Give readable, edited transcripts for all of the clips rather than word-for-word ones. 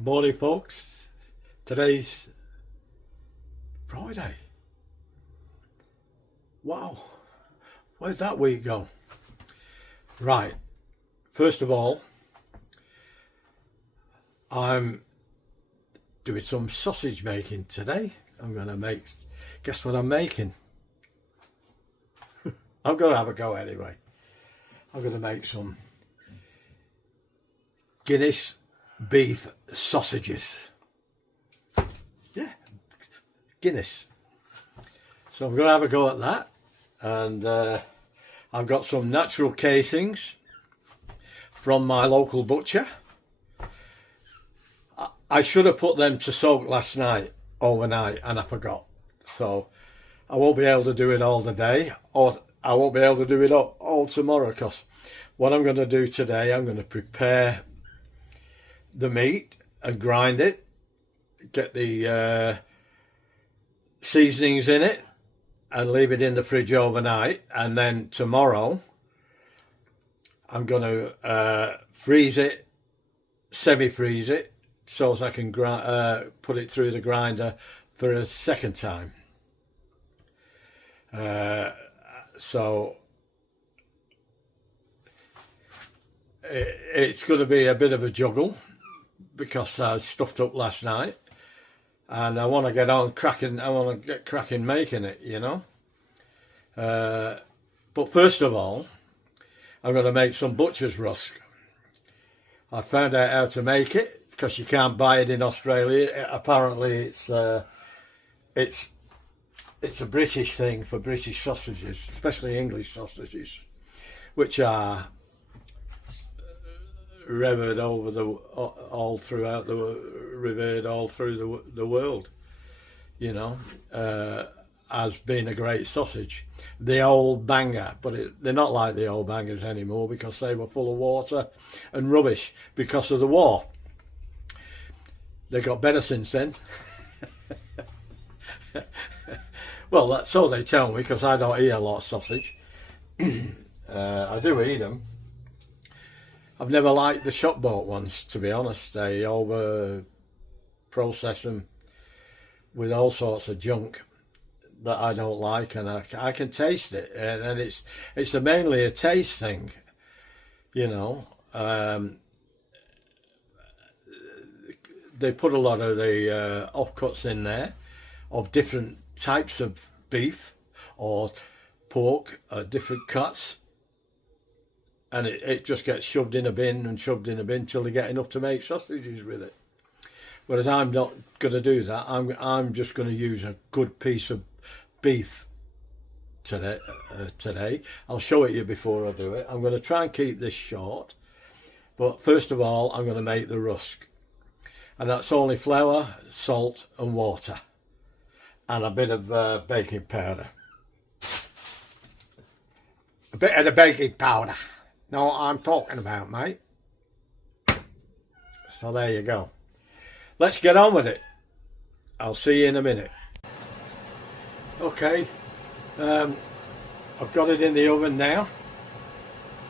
Good morning, folks. Today's Friday. Wow, where'd that week go? Right, first of all, I'm doing some sausage making today. I'm going to make, guess what I'm making? I'm going to have a go anyway. I'm going to make some Guinness beef sausages. Yeah, Guinness. So I'm going to have a go at that. And I've got some natural casings from my local butcher. I should have put them to soak last night, overnight, and I forgot. So I won't be able to do it all today, or I won't be able to do it all tomorrow, because what I'm going to do today, I'm going to prepare the meat and grind it, get the seasonings in it, and leave it in the fridge overnight. And then tomorrow I'm going to freeze it, semi-freeze it, so as I can put it through the grinder for a second time. So it's going to be a bit of a juggle, because I stuffed up last night and I want to get on cracking. I want to get cracking making it, you know. But first of all, I'm going to make some butcher's rusk. I found out how to make it, because you can't buy it in Australia. Apparently it's a British thing for British sausages, especially English sausages, which are revered all through the world, you know, as being a great sausage. The old banger, but they're not like the old bangers anymore, because they were full of water and rubbish because of the war. They got better since then. Well, that's so they tell me, because I don't eat a lot of sausage. I do eat them. I've never liked the shop bought ones, to be honest. They over process them with all sorts of junk that I don't like, and I can taste it, and it's mainly a taste thing, you know. They put a lot of the offcuts in there of different types of beef or pork, different cuts, and it just gets shoved in a bin and shoved in a bin till they get enough to make sausages with it. Whereas I'm not going to do that. I'm just going to use a good piece of beef today. I'll show it you before I do it. I'm going to try and keep this short, but first of all I'm going to make the rusk, and that's only flour, salt and water, and a bit of baking powder. A bit of the baking powder. Know what I'm talking about, mate? So there you go. Let's get on with it. I'll see you in a minute. Okay, I've got it in the oven now.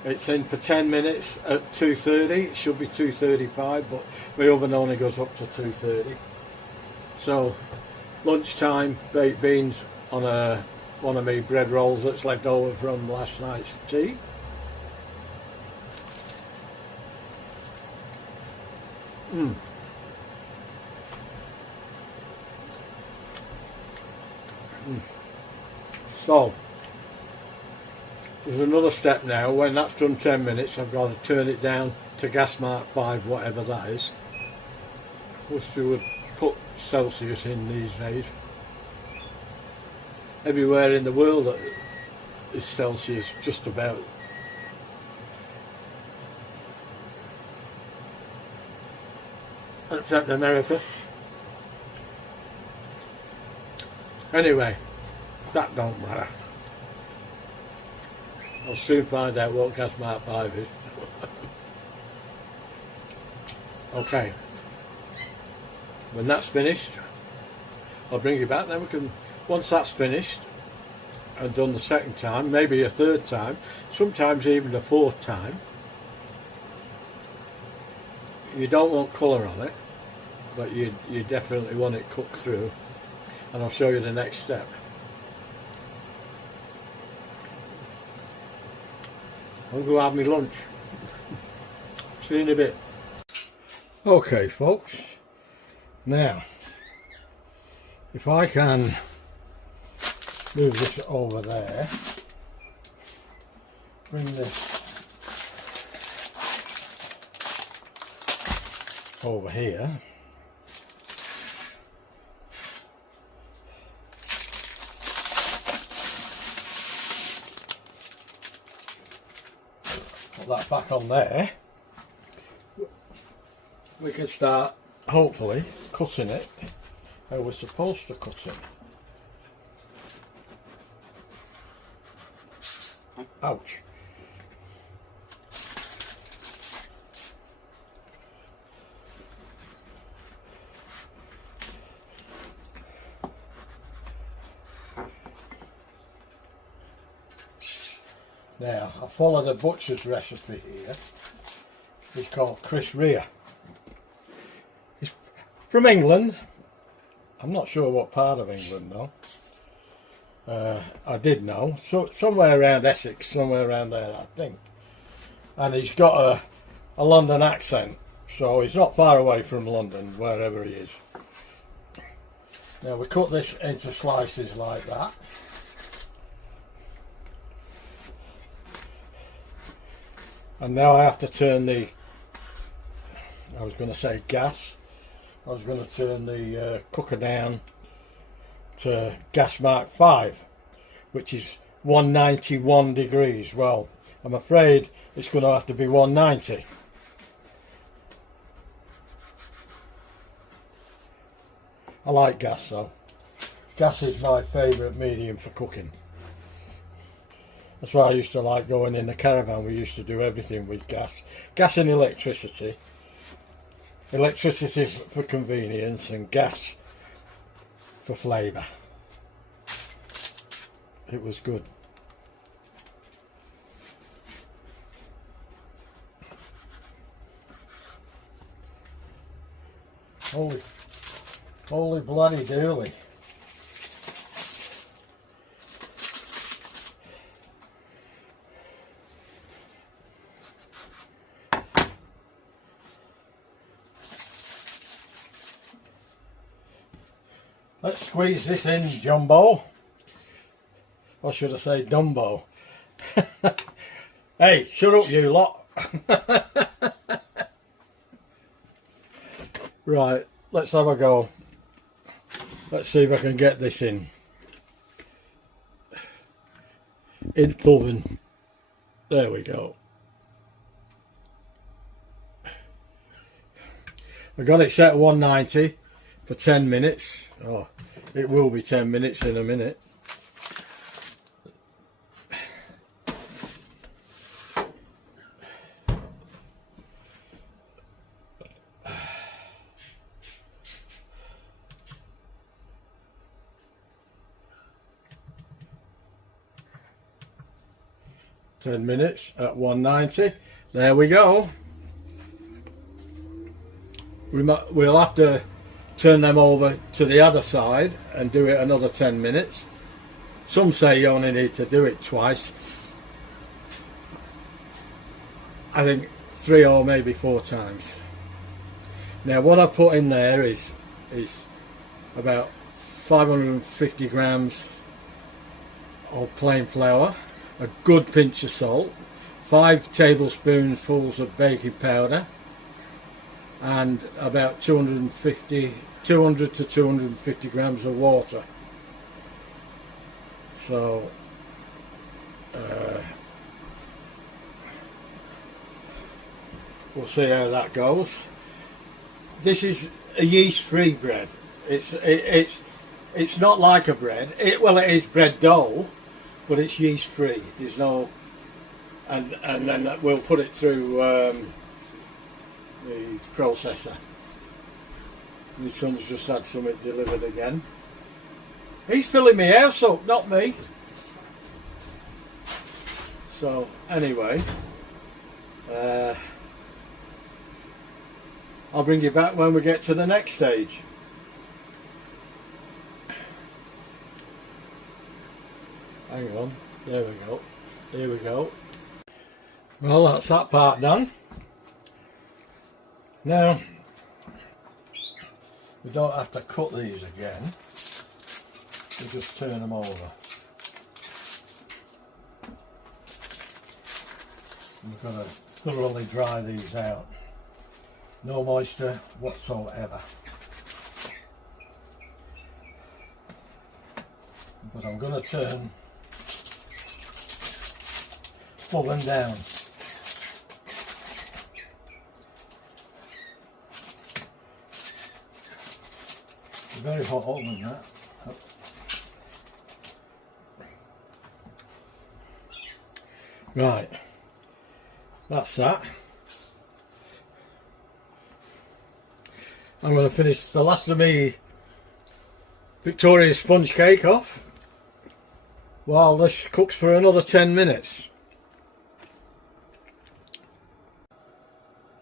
It's in for 10 minutes at 230. It should be 235, but my oven only goes up to 230. So lunchtime, baked beans on one of my bread rolls that's left over from last night's tea. So there's another step now. When that's done 10 minutes, I've got to turn it down to gas mark 5, whatever that is. Wish you would put Celsius in these days. Everywhere in the world is Celsius, just about. Except America. Anyway, that don't matter. I'll soon find out what gas mark 5 is. Okay. When that's finished, I'll bring you back. Then we can, once that's finished and done the second time, maybe a third time, sometimes even a fourth time, you don't want colour on it. but you definitely want it cooked through, and I'll show you the next step. I'll go have my lunch. See you in a bit. Okay folks, now if I can move this over there, bring this over here, put that back on there, we can start hopefully cutting it how we're supposed to cut it. Ouch. Now, I followed a butcher's recipe here. It's called Chris Rea. It's from England. I'm not sure what part of England though. I did know. So, somewhere around Essex, somewhere around there I think. And he's got a London accent. So he's not far away from London, wherever he is. Now we cut this into slices like that. And now I have to turn the, I was going to say gas, I was going to turn the cooker down to gas mark 5, which is 191 degrees. Well, I'm afraid it's going to have to be 190. I like gas though. Gas is my favourite medium for cooking. That's why I used to like going in the caravan. We used to do everything with gas. Gas and electricity. Electricity for convenience and gas for flavour. It was good. Holy bloody dooly. Let's squeeze this in, Jumbo. Or should I say Dumbo? Hey, shut up you lot. Right, let's have a go. Let's see if I can get this in the oven. There we go. I got it set at 190 for 10 minutes. Oh, it will be 10 minutes in a minute. Ten minutes at 190. There we go. We'll have to turn them over to the other side and do it another 10 minutes. Some say you only need to do it twice. I think 3 or maybe 4 times. Now what I put in there is about 550 grams of plain flour, a good pinch of salt, 5 tablespoonfuls of baking powder, and about 200 to 250 grams of water. So we'll see how that goes. This is a yeast-free bread. It's not like a bread. Well, it is bread dough, but it's yeast-free. There's no, and then we'll put it through the processor. My son's just had something delivered again. He's filling my house up, not me. So anyway, I'll bring you back when we get to the next stage. Hang on, there we go, here we go. Well, that's that part done. Now, we don't have to cut these again, we just turn them over. We've got to thoroughly dry these out. No moisture whatsoever. But I'm going to pull them down. It's a very hot oven, that. Right, that's that. I'm going to finish the last of me Victorian sponge cake off while this cooks for another 10 minutes.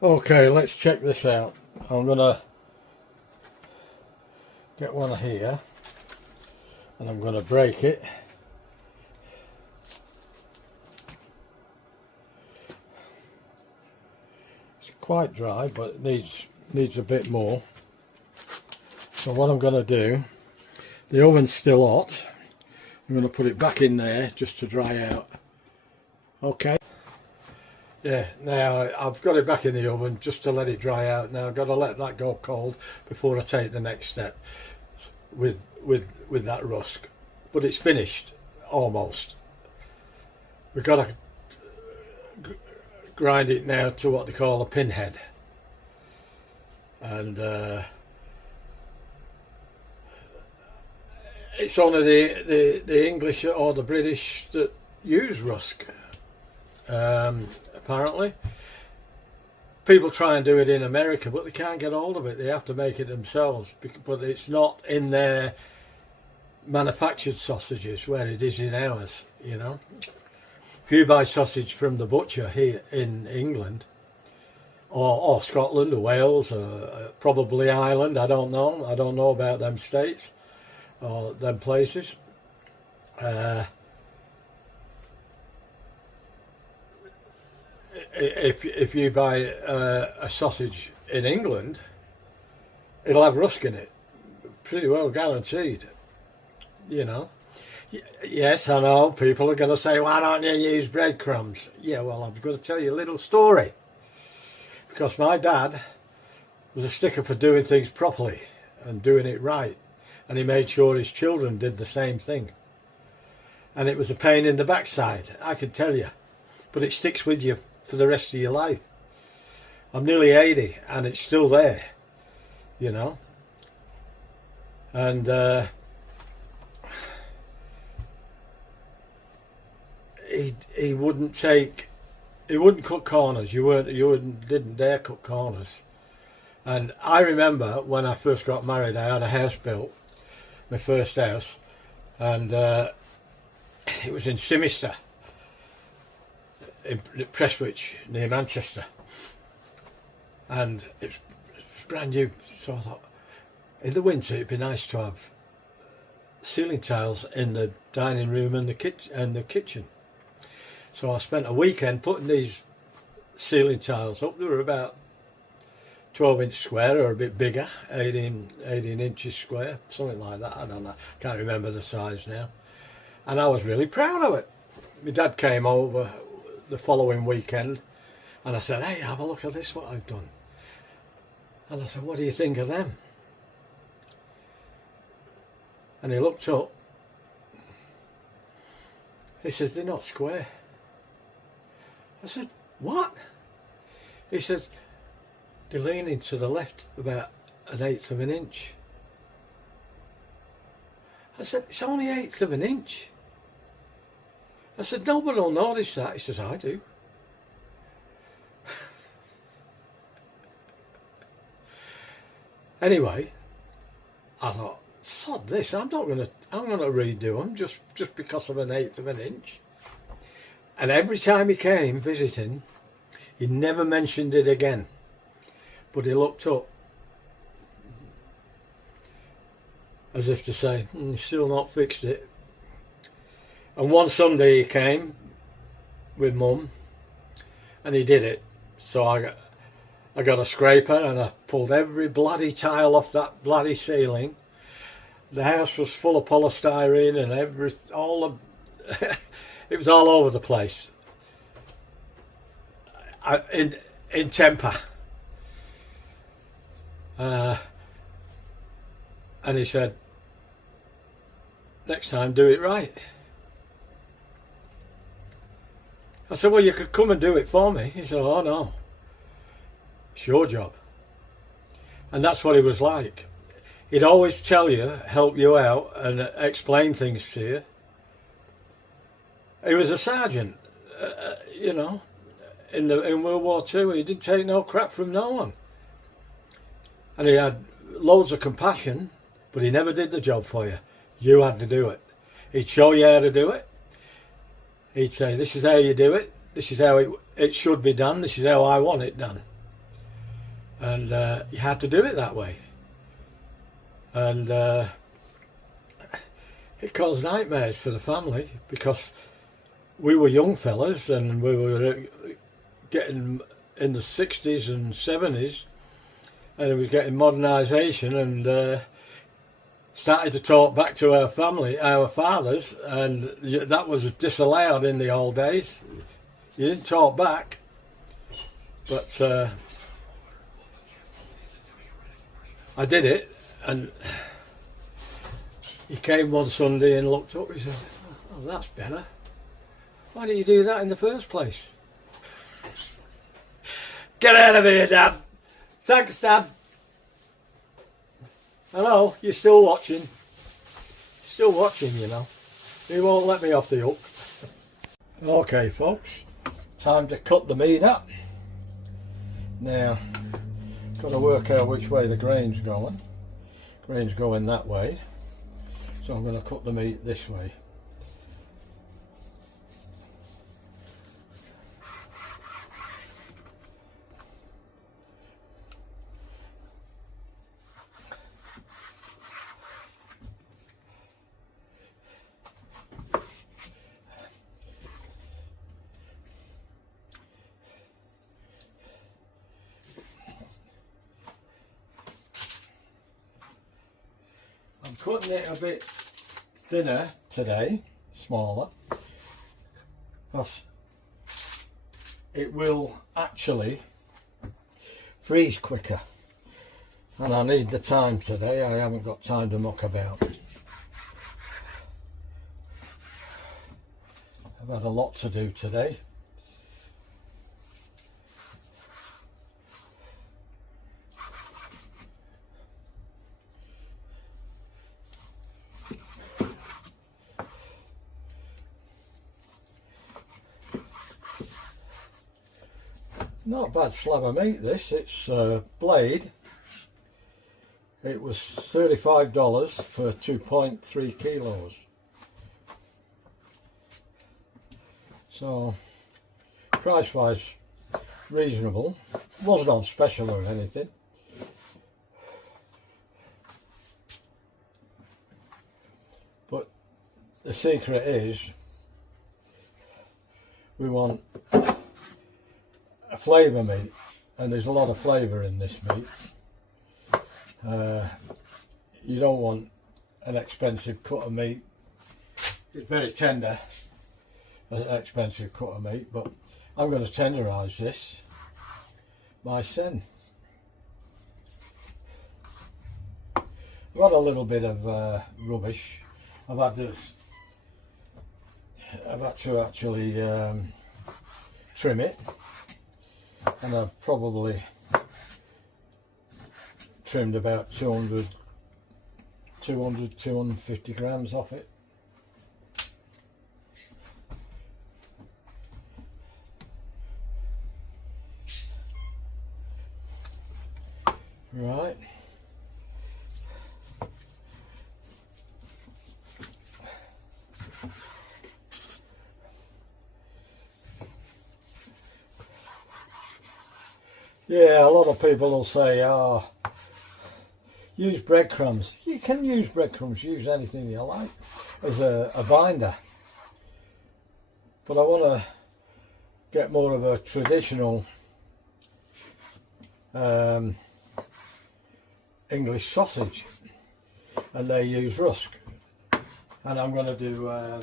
Okay, let's check this out. I'm going to get one here and I'm going to break it. It's quite dry, but it needs a bit more. So what I'm going to do, the oven's still hot, I'm going to put it back in there just to dry out. Okay. Yeah, now I've got it back in the oven just to let it dry out. Now I've got to let that go cold before I take the next step with that rusk. But it's finished, almost. We've got to grind it now to what they call a pinhead. And it's only the English or the British that use rusk. Apparently people try and do it in America, but they can't get hold of it. They have to make it themselves, but it's not in their manufactured sausages where it is in ours, you know. If you buy sausage from the butcher here in England or Scotland or Wales or probably Ireland, I don't know about them states or them places, if you buy a sausage in England, it'll have rusk in it, pretty well guaranteed, you know. Yes, I know people are going to say, why don't you use breadcrumbs? Yeah, well, I'm going to tell you a little story, because my dad was a sticker for doing things properly and doing it right, and he made sure his children did the same thing, and it was a pain in the backside, I can tell you, but it sticks with you for the rest of your life. I'm nearly 80 and it's still there, you know. And he wouldn't cut corners. Didn't dare cut corners. And I remember when I first got married, I had a house built, my first house, and it was in Simister, in Prestwich near Manchester, and it's brand new. So I thought, in the winter it'd be nice to have ceiling tiles in the dining room and the kitchen. So I spent a weekend putting these ceiling tiles up. They were about 12-inch square or a bit bigger, 18 inches square, something like that. I don't know, can't remember the size now. And I was really proud of it. My dad came over the following weekend and I said, hey, have a look at this, what I've done. And I said, what do you think of them? And he looked up. He said, they're not square. I said, what? He said, they're leaning to the left about 1/8 of an inch. I said, it's only 1/8 of an inch. I said, nobody will notice that. He says, I do. Anyway, I thought, sod this, I'm gonna redo them just because of 1/8 of an inch. And every time he came visiting, he never mentioned it again. But he looked up as if to say, "You've still not fixed it." And one Sunday he came with Mum and he did it. So I got a scraper and I pulled every bloody tile off that bloody ceiling. The house was full of polystyrene and it was all over the place. In temper. And he said, "Next time do it right." I said, "Well, you could come and do it for me." He said, "Oh no, it's your job." And that's what he was like. He'd always tell you, help you out and explain things to you. He was a sergeant, you know, in World War II. He didn't take no crap from no one. And he had loads of compassion, but he never did the job for you. You had to do it. He'd show you how to do it. He'd say, "This is how you do it. This is how it should be done. This is how I want it done." And you had to do it that way. And it caused nightmares for the family because we were young fellas and we were getting in the 60s and 70s, and it was getting modernisation, and started to talk back to our family, our fathers, and that was disallowed in the old days. You didn't talk back. But I did it, and he came one Sunday and looked up. He said, "Oh, that's better. Why didn't you do that in the first place?" "Get out of here, Dad." "Thanks, Dad." Hello, you're still watching. Still watching, you know. He won't let me off the hook. Okay, folks. Time to cut the meat up. Now, got to work out which way the grain's going. Grain's going that way. So I'm going to cut the meat this way. I'm cutting it a bit thinner today, smaller, because it will actually freeze quicker, and I need the time today. I haven't got time to muck about. I've had a lot to do today. Not a bad slab of meat this. It's blade. It was $35 for 2.3 kilos. So price wise reasonable. Wasn't on special or anything. But the secret is we want a flavour meat, and there's a lot of flavour in this meat. You don't want an expensive cut of meat. It's very tender, an expensive cut of meat, but I'm going to tenderise this myself. I've got a little bit of rubbish. I've had to actually trim it, and I've probably trimmed about 250 grams off it. Right. Yeah, a lot of people will say, oh, use breadcrumbs. You can use breadcrumbs, use anything you like as a binder. But I want to get more of a traditional English sausage, and they use rusk. And I'm going to do a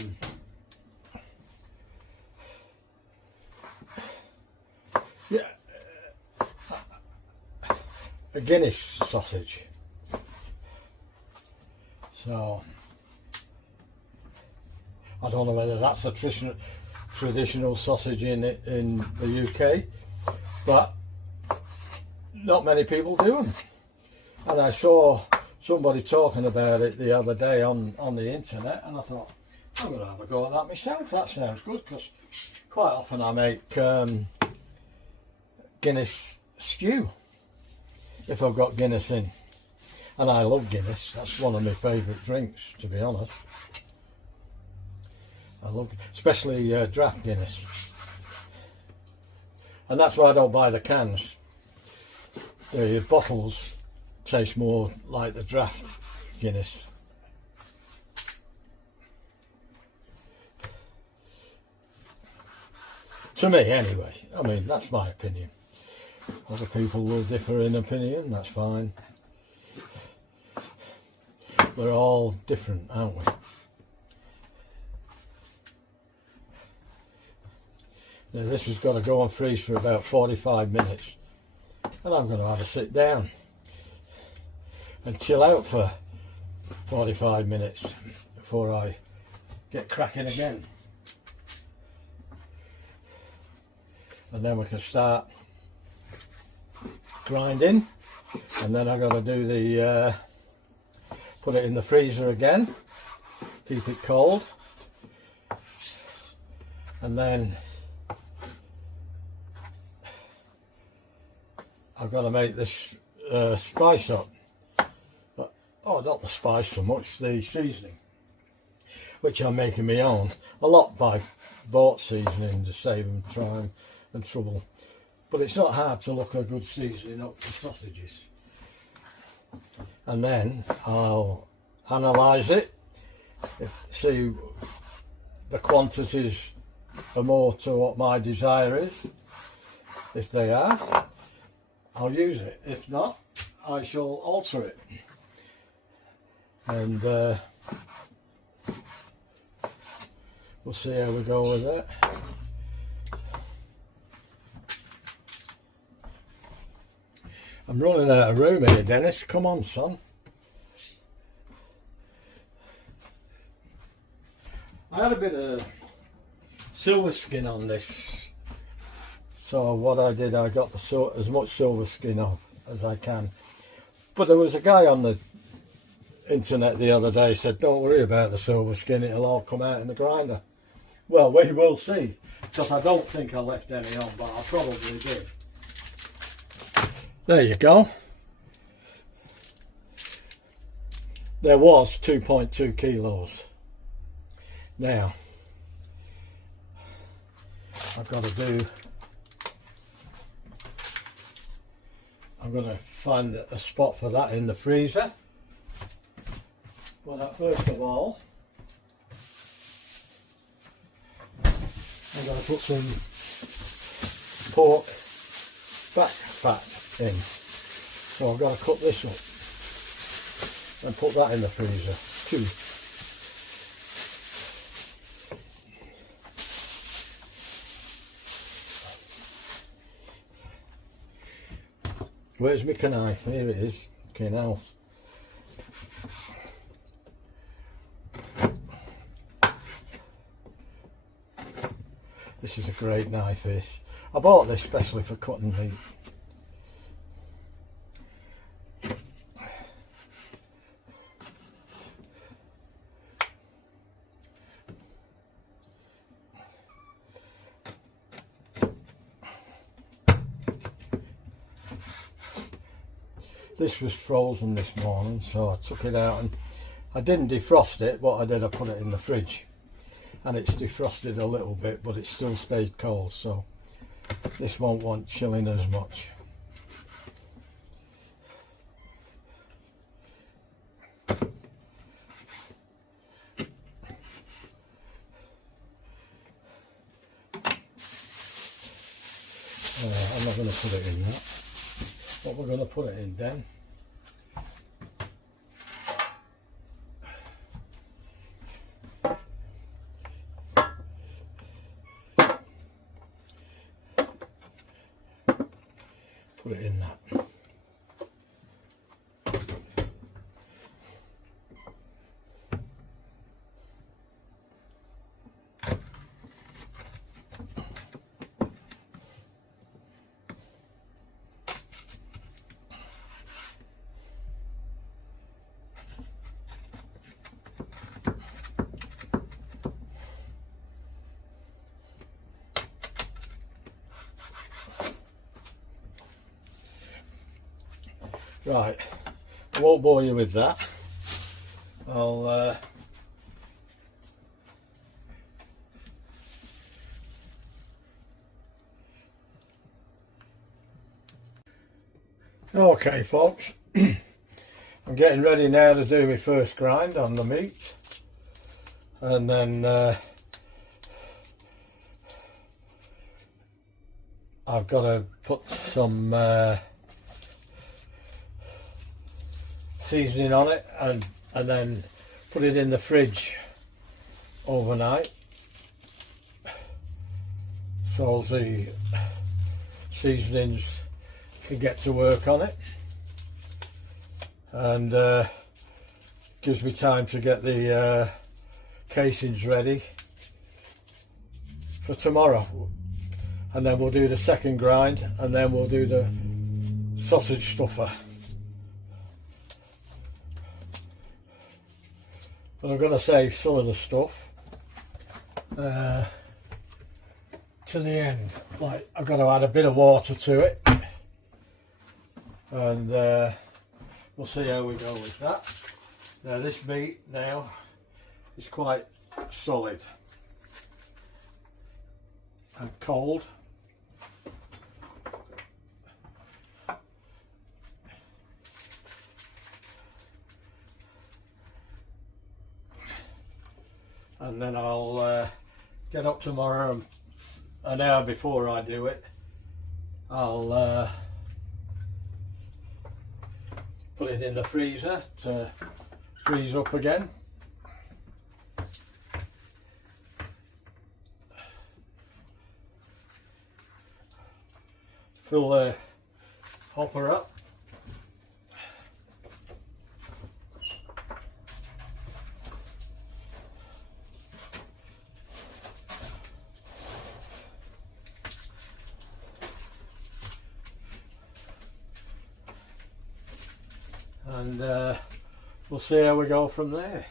Guinness sausage. So I don't know whether that's a traditional sausage in the UK, but not many people do them. And I saw somebody talking about it the other day on the internet, and I thought, I'm going to have a go at that myself. That sounds good, because quite often I make Guinness stew if I've got Guinness in. And I love Guinness. That's one of my favourite drinks, to be honest. I love, especially draft Guinness. And that's why I don't buy the cans. The bottles taste more like the draft Guinness. To me, anyway. I mean, that's my opinion. Other people will differ in opinion, that's fine. We're all different, aren't we? Now this has got to go and freeze for about 45 minutes. And I'm going to have a sit down and chill out for 45 minutes before I get cracking again. And then we can start grinding, and then I've got to do the put it in the freezer again, keep it cold, and then I've got to make this spice up. But, oh, not the spice so much, the seasoning, which I'm making my own. A lot by bought seasoning to save them time and trouble. But it's not hard to look a good seasoning up for sausages. And then I'll analyse it, see the quantities are more to what my desire is. If they are, I'll use it. If not, I shall alter it. And we'll see how we go with it. I'm running out of room here, Dennis. Come on, son. I had a bit of silver skin on this. So what I did, I got as much silver skin off as I can. But there was a guy on the internet the other day said, don't worry about the silver skin, it'll all come out in the grinder. Well, we will see. Because I don't think I left any on, but I probably did. There you go. There was 2.2 kilos. Now, I've got to do, I'm going to find a spot for that in the freezer. But first of all, I'm going to put some pork back fat in. So I've got to cut this up and put that in the freezer too. Where's my knife? Here it is. Knife. This is a great knife, this. I bought this especially for cutting meat. This was frozen this morning, so I took it out and I didn't defrost it. What I did, I put it in the fridge and it's defrosted a little bit, but it still stayed cold, so this won't want chilling as much. I'm not going to put it in that. What we're going to put it in then. Put it in that. Right, I won't bore you with that. I'll okay folks, I'm getting ready now to do my first grind on the meat, and then I've got to put some seasoning on it and then put it in the fridge overnight so the seasonings can get to work on it, and gives me time to get the casings ready for tomorrow, and then we'll do the second grind, and then we'll do the sausage stuffer. But I'm going to save some of the stuff to the end. Like, I've got to add a bit of water to it, and we'll see how we go with that. Now this meat now is quite solid and cold. And then I'll get up tomorrow, and an hour before I do it, I'll put it in the freezer to freeze up again. Fill the hopper up. And we'll see how we go from there.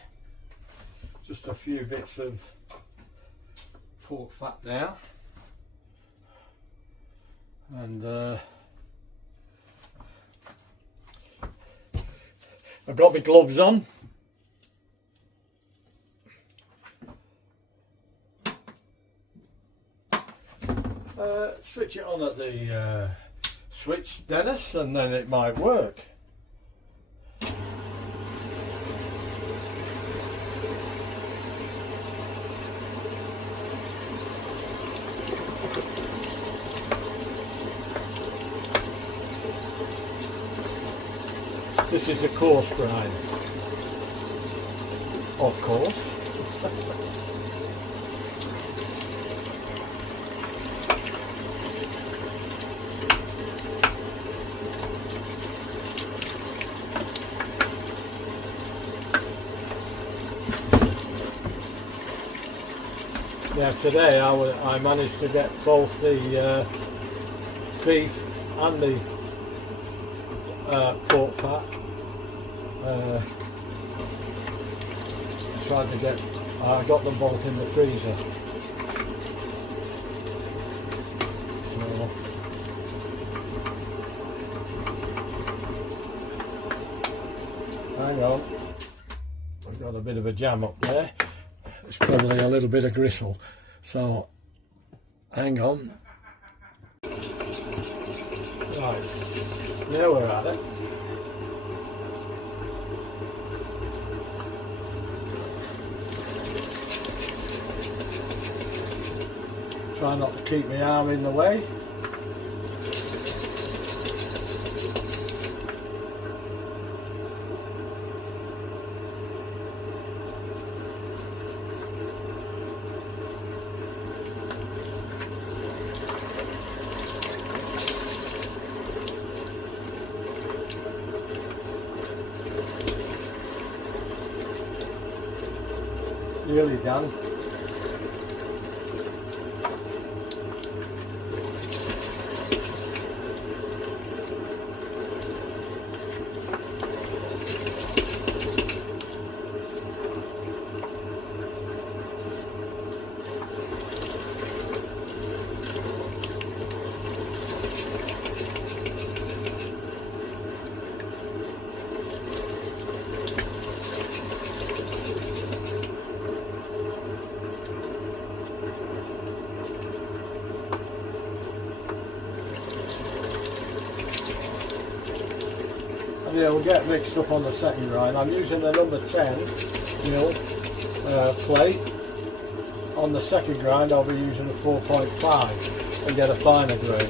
Just a few bits of pork fat now, and I've got my gloves on. Switch it on at the switch, Dennis, and then it might work. This is a coarse grind, of course. Yeah, today I managed to get both the beef and the pork fat. I got them both in the freezer. So, hang on, we've got a bit of a jam up there. It's probably a little bit of gristle, so hang on. Right, now we're at it. Try not to keep my arm in the way. nearly done. It'll get mixed up on the second grind. I'm using a number 10 mil plate. On the second grind I'll be using a 4.5 and get a finer grade.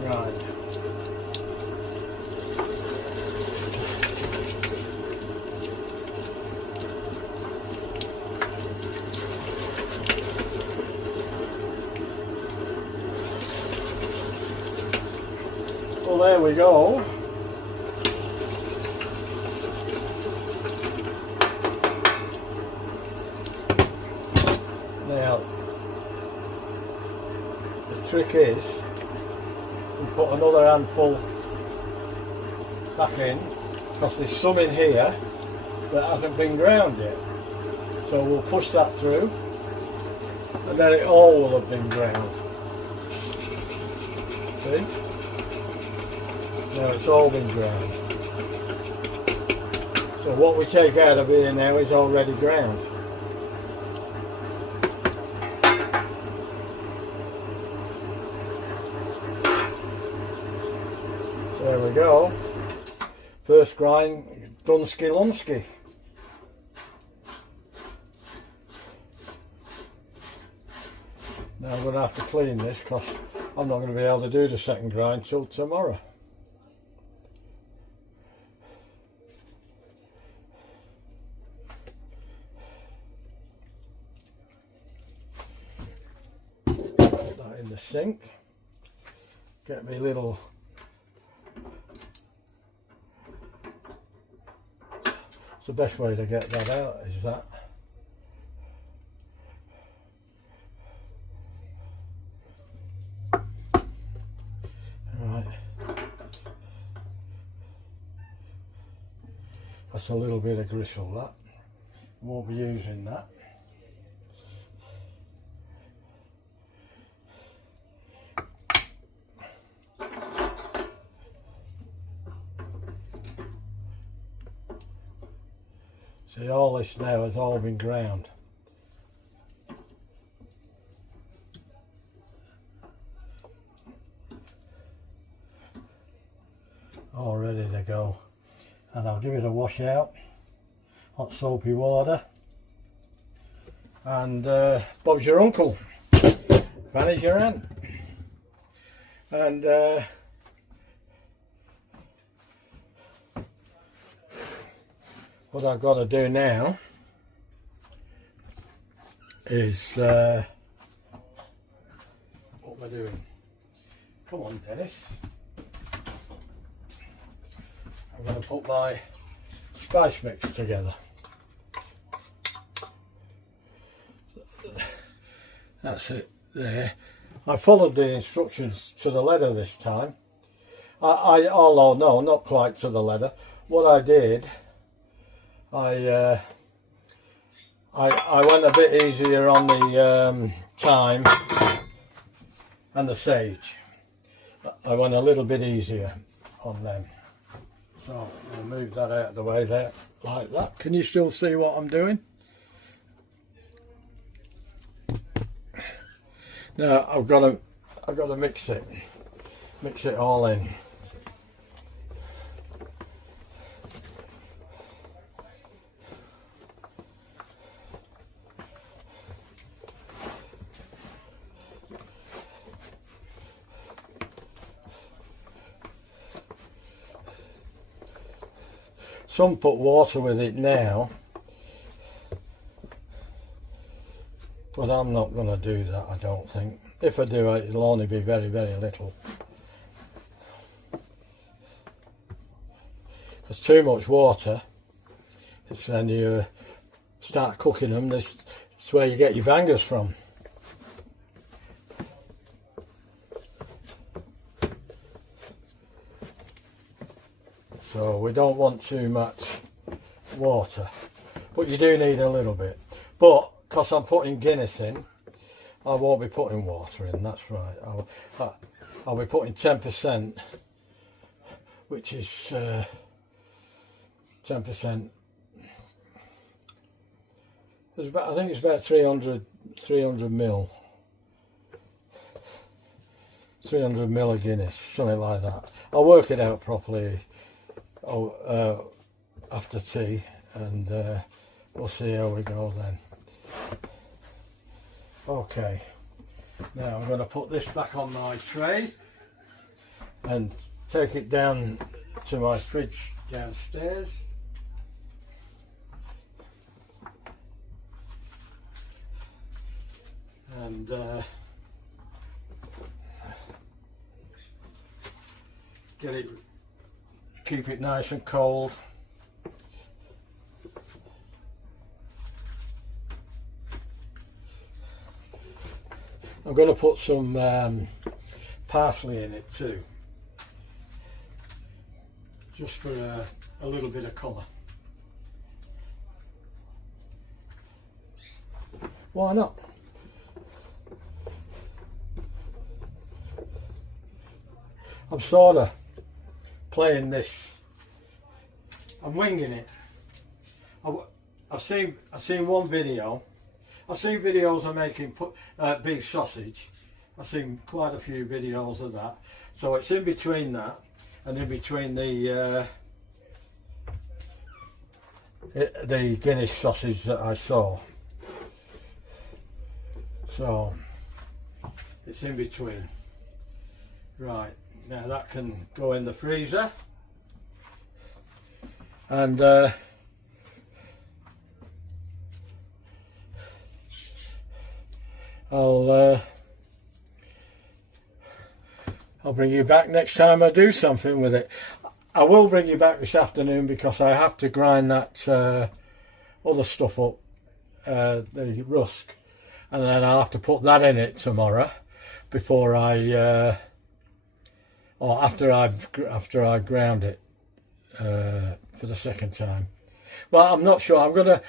Right. Well, there we go. Now, the trick is we put another handful back in, because there's some in here that hasn't been ground yet. So we'll push that through and then it all will have been ground. See? Now it's all been ground. So what we take out of here now is already ground. There we go. First grind, Dunsky Lunsky. Now I'm going to have to clean this because I'm not going to be able to do the second grind till tomorrow. Put that in the sink. Get me little the best way to get that out is that. Right. That's a little bit of gristle, that. Won't be using that. See, all this now has all been ground. All ready to go. And I'll give it a wash out, hot soapy water, and Bob's your uncle, manage your aunt. And what I've got to do now is, what am I doing? Come on, Dennis. I'm going to put my spice mix together. That's it there. I followed the instructions to the letter this time. Although no, not quite to the letter. What I did, I went a bit easier on the thyme and the sage. I went a little bit easier on them. So I'll move that out of the way there, like that. Can you still see what I'm doing? Now I've got to mix it all in. Some put water with it now, but I'm not going to do that, I don't think. If I do, it'll only be very, very little. There's too much water, then you start cooking them, this is where you get your bangers from. So we don't want too much water, but you do need a little bit. But because I'm putting Guinness in, I won't be putting water in, that's right. I'll be putting 10%, which is 10%. There's about, I think it's about 300 mil. 300 mil of Guinness, something like that. I'll work it out properly after tea, and we'll see how we go then. Okay, now I'm going to put this back on my tray and take it down to my fridge downstairs. And keep it nice and cold. I'm going to put some parsley in it too, just for a little bit of colour. Why not? I'm sort of playing this. I'm winging it. I've seen one video. I've seen videos of making beef sausage. I've seen quite a few videos of that. So it's in between that and in between the Guinness sausage that I saw. So it's in between. Right, now that can go in the freezer. And I'll bring you back next time I do something with it. I will bring you back this afternoon because I have to grind that other stuff up, the rusk, and then I'll have to put that in it tomorrow before I or after I ground it for the second time. Well, I'm not sure. I'm gonna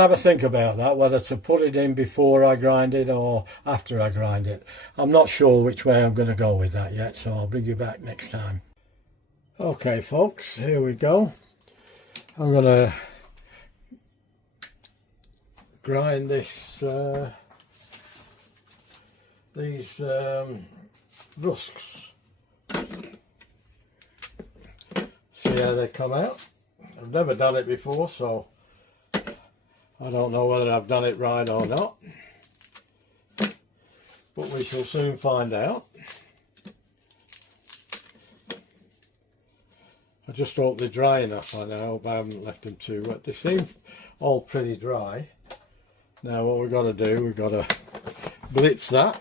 have a think about that, whether to put it in before I grind it or after I grind it. I'm not sure which way I'm going to go with that yet, so I'll bring you back next time. Okay, folks, here we go. I'm going to grind this these rusks. See how they come out. I've never done it before, so I don't know whether I've done it right or not, but we shall soon find out. I just hope they're dry enough. I hope I haven't left them too wet. They seem all pretty dry. Now what we've got to do, we've got to blitz that.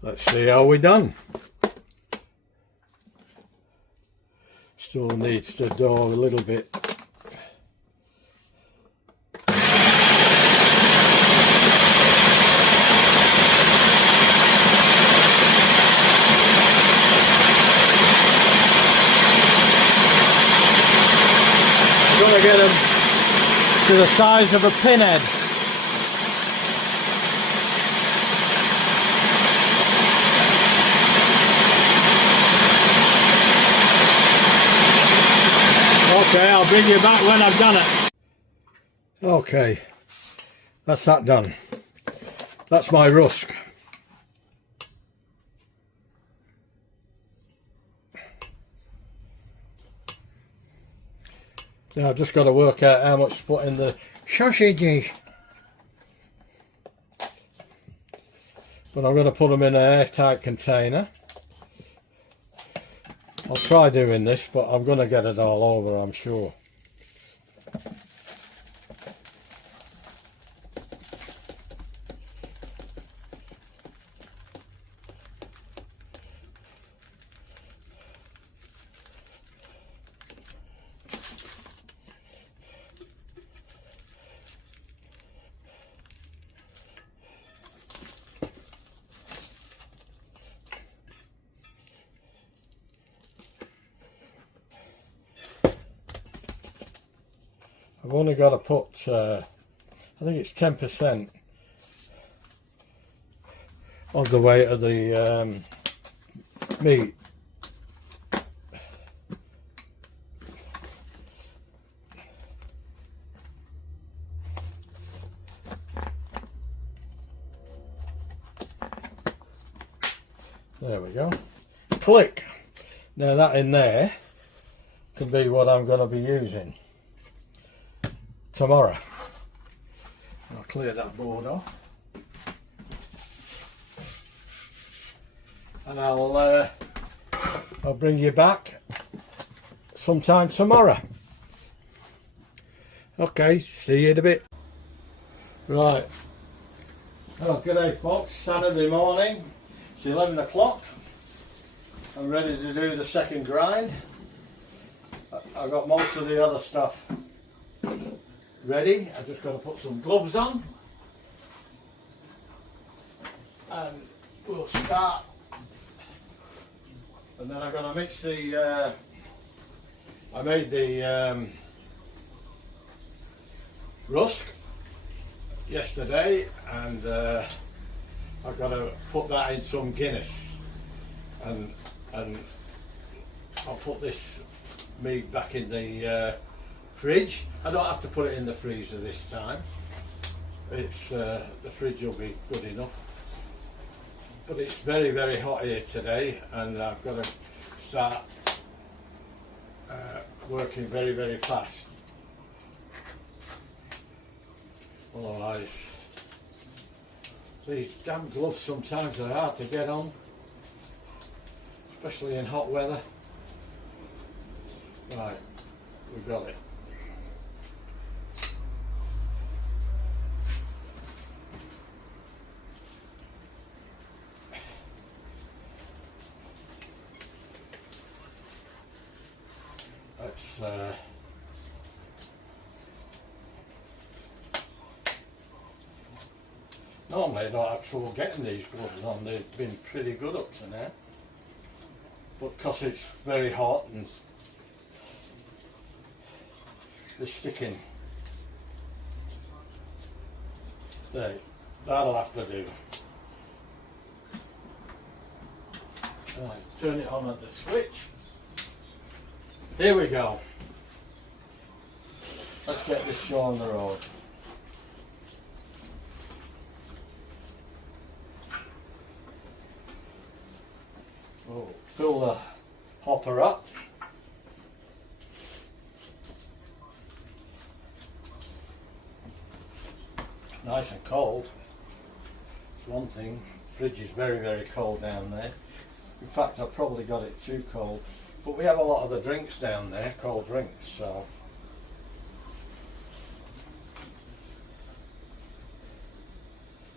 Let's see how we're done. Still needs to do a little bit. I'm going to get them to the size of a pinhead. Okay, I'll bring you back when I've done it. Okay, that's that done. That's my rusk. Now I've just got to work out how much to put in the sausages. but I'm going to put them in an airtight container. I'll try doing this, but I'm going to get it all over, I'm sure. I've only got to put, I think it's 10% of the weight of the meat. There we go. Click. Now that in there can be what I'm going to be using tomorrow. I'll clear that board off, and I'll bring you back sometime tomorrow. Okay, see you in a bit. Right. Oh, good day folks, Saturday morning, it's 11 o'clock. I'm ready to do the second grind. I've got most of the other stuff ready. I've just got to put some gloves on, and we'll start. And then I'm going to mix the I made the rusk yesterday, and I've got to put that in some Guinness, and I'll put this meat back in the fridge. I don't have to put it in the freezer this time. It's the fridge will be good enough. But it's very, very hot here today, and I've got to start working very, very fast. Otherwise, these damn gloves sometimes are hard to get on, especially in hot weather. Right, we've got it. Let's normally I don't have trouble getting these gloves on. They've been pretty good up to now, but because it's very hot and they're sticking. There, that'll have to do. Right, turn it on at the switch. Here we go. Let's get this show on the road. We'll fill the hopper up. Nice and cold. It's one thing. The fridge is very, very cold down there. In fact, I've probably got it too cold. But we have a lot of the drinks down there, cold drinks, so.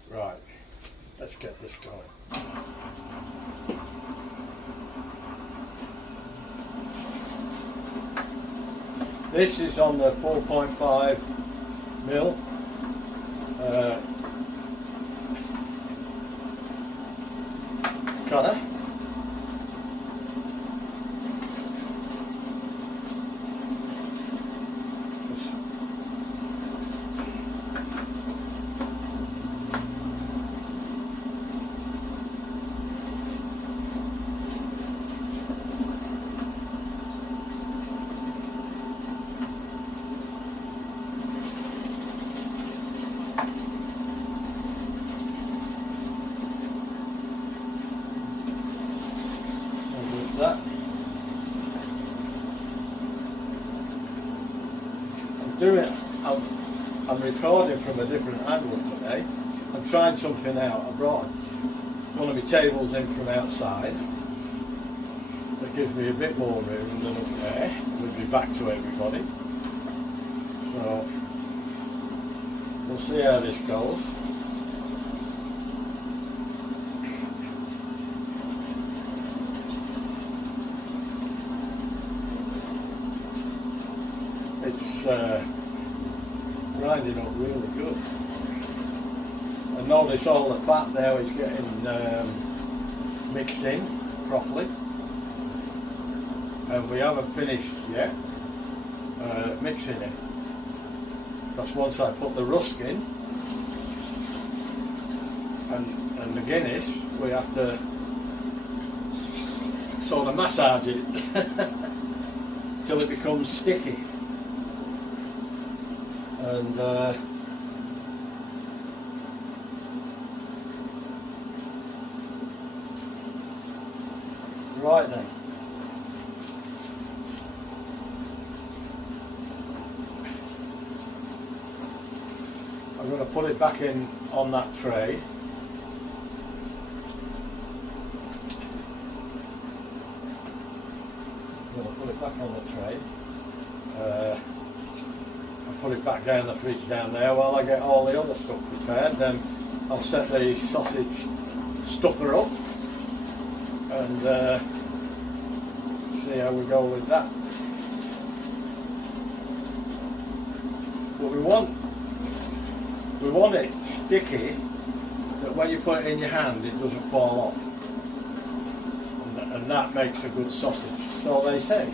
Right, let's get this going. This is on the 4.5 mil. Cutter. That. I'm recording from a different angle today. I'm trying something out. I brought one of my tables in from outside. That gives me a bit more room than up there. We'll be back to everybody. So we'll see how this goes. It's grinding up really good. And notice all the fat now is getting mixed in properly. And we haven't finished yet mixing it. Because once I put the rusk in and the Guinness, we have to sort of massage it till it becomes sticky. And right then. I'm going to put it back in on that tray. I'm going to put it back on the tray. I'll put it back down the fridge down there while I get all the other stuff prepared. Then I'll set the sausage stuffer up and see how we go with that. But we want it sticky, that when you put it in your hand it doesn't fall off, and that makes a good sausage, so they say.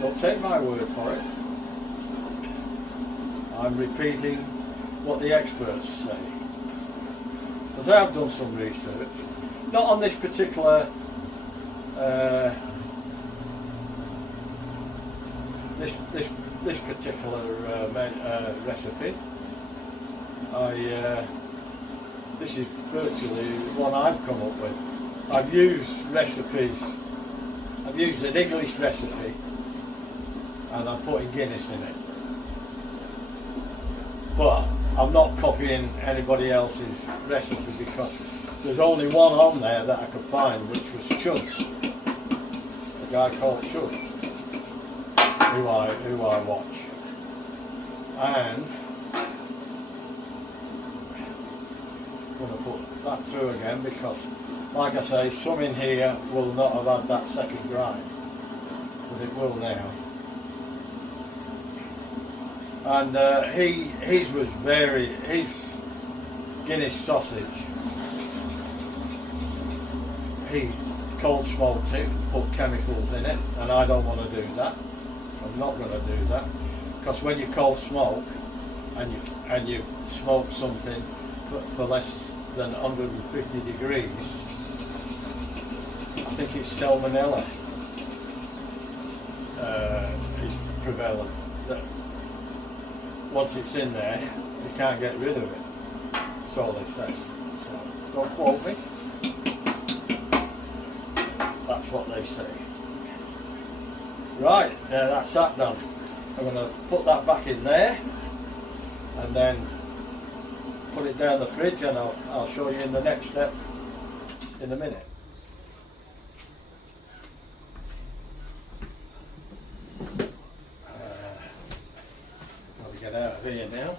Don't take my word for it, I'm repeating what the experts say, because I have done some research, not on this particular this particular recipe. This is virtually the one I've come up with. I've used recipes, I've used an English recipe and I'm putting Guinness in it. But I'm not copying anybody else's recipe because there's only one on there that I could find, which was Chud's. A guy called Chud, who I watch. And I'm going to put that through again because, like I say, some in here will not have had that second grind, but it will now. And his Guinness sausage, he's cold smoked it, put chemicals in it, and I don't want to do that. I'm not going to do that, because when you cold smoke and you smoke something for less than 150 degrees, I think it's salmonella is prevalent. That once it's in there, you can't get rid of it. So they say. So don't quote me. That's what they say. Right, now that's that done. I'm going to put that back in there and then put it down the fridge, and I'll show you in the next step in a minute. Got to get out of here now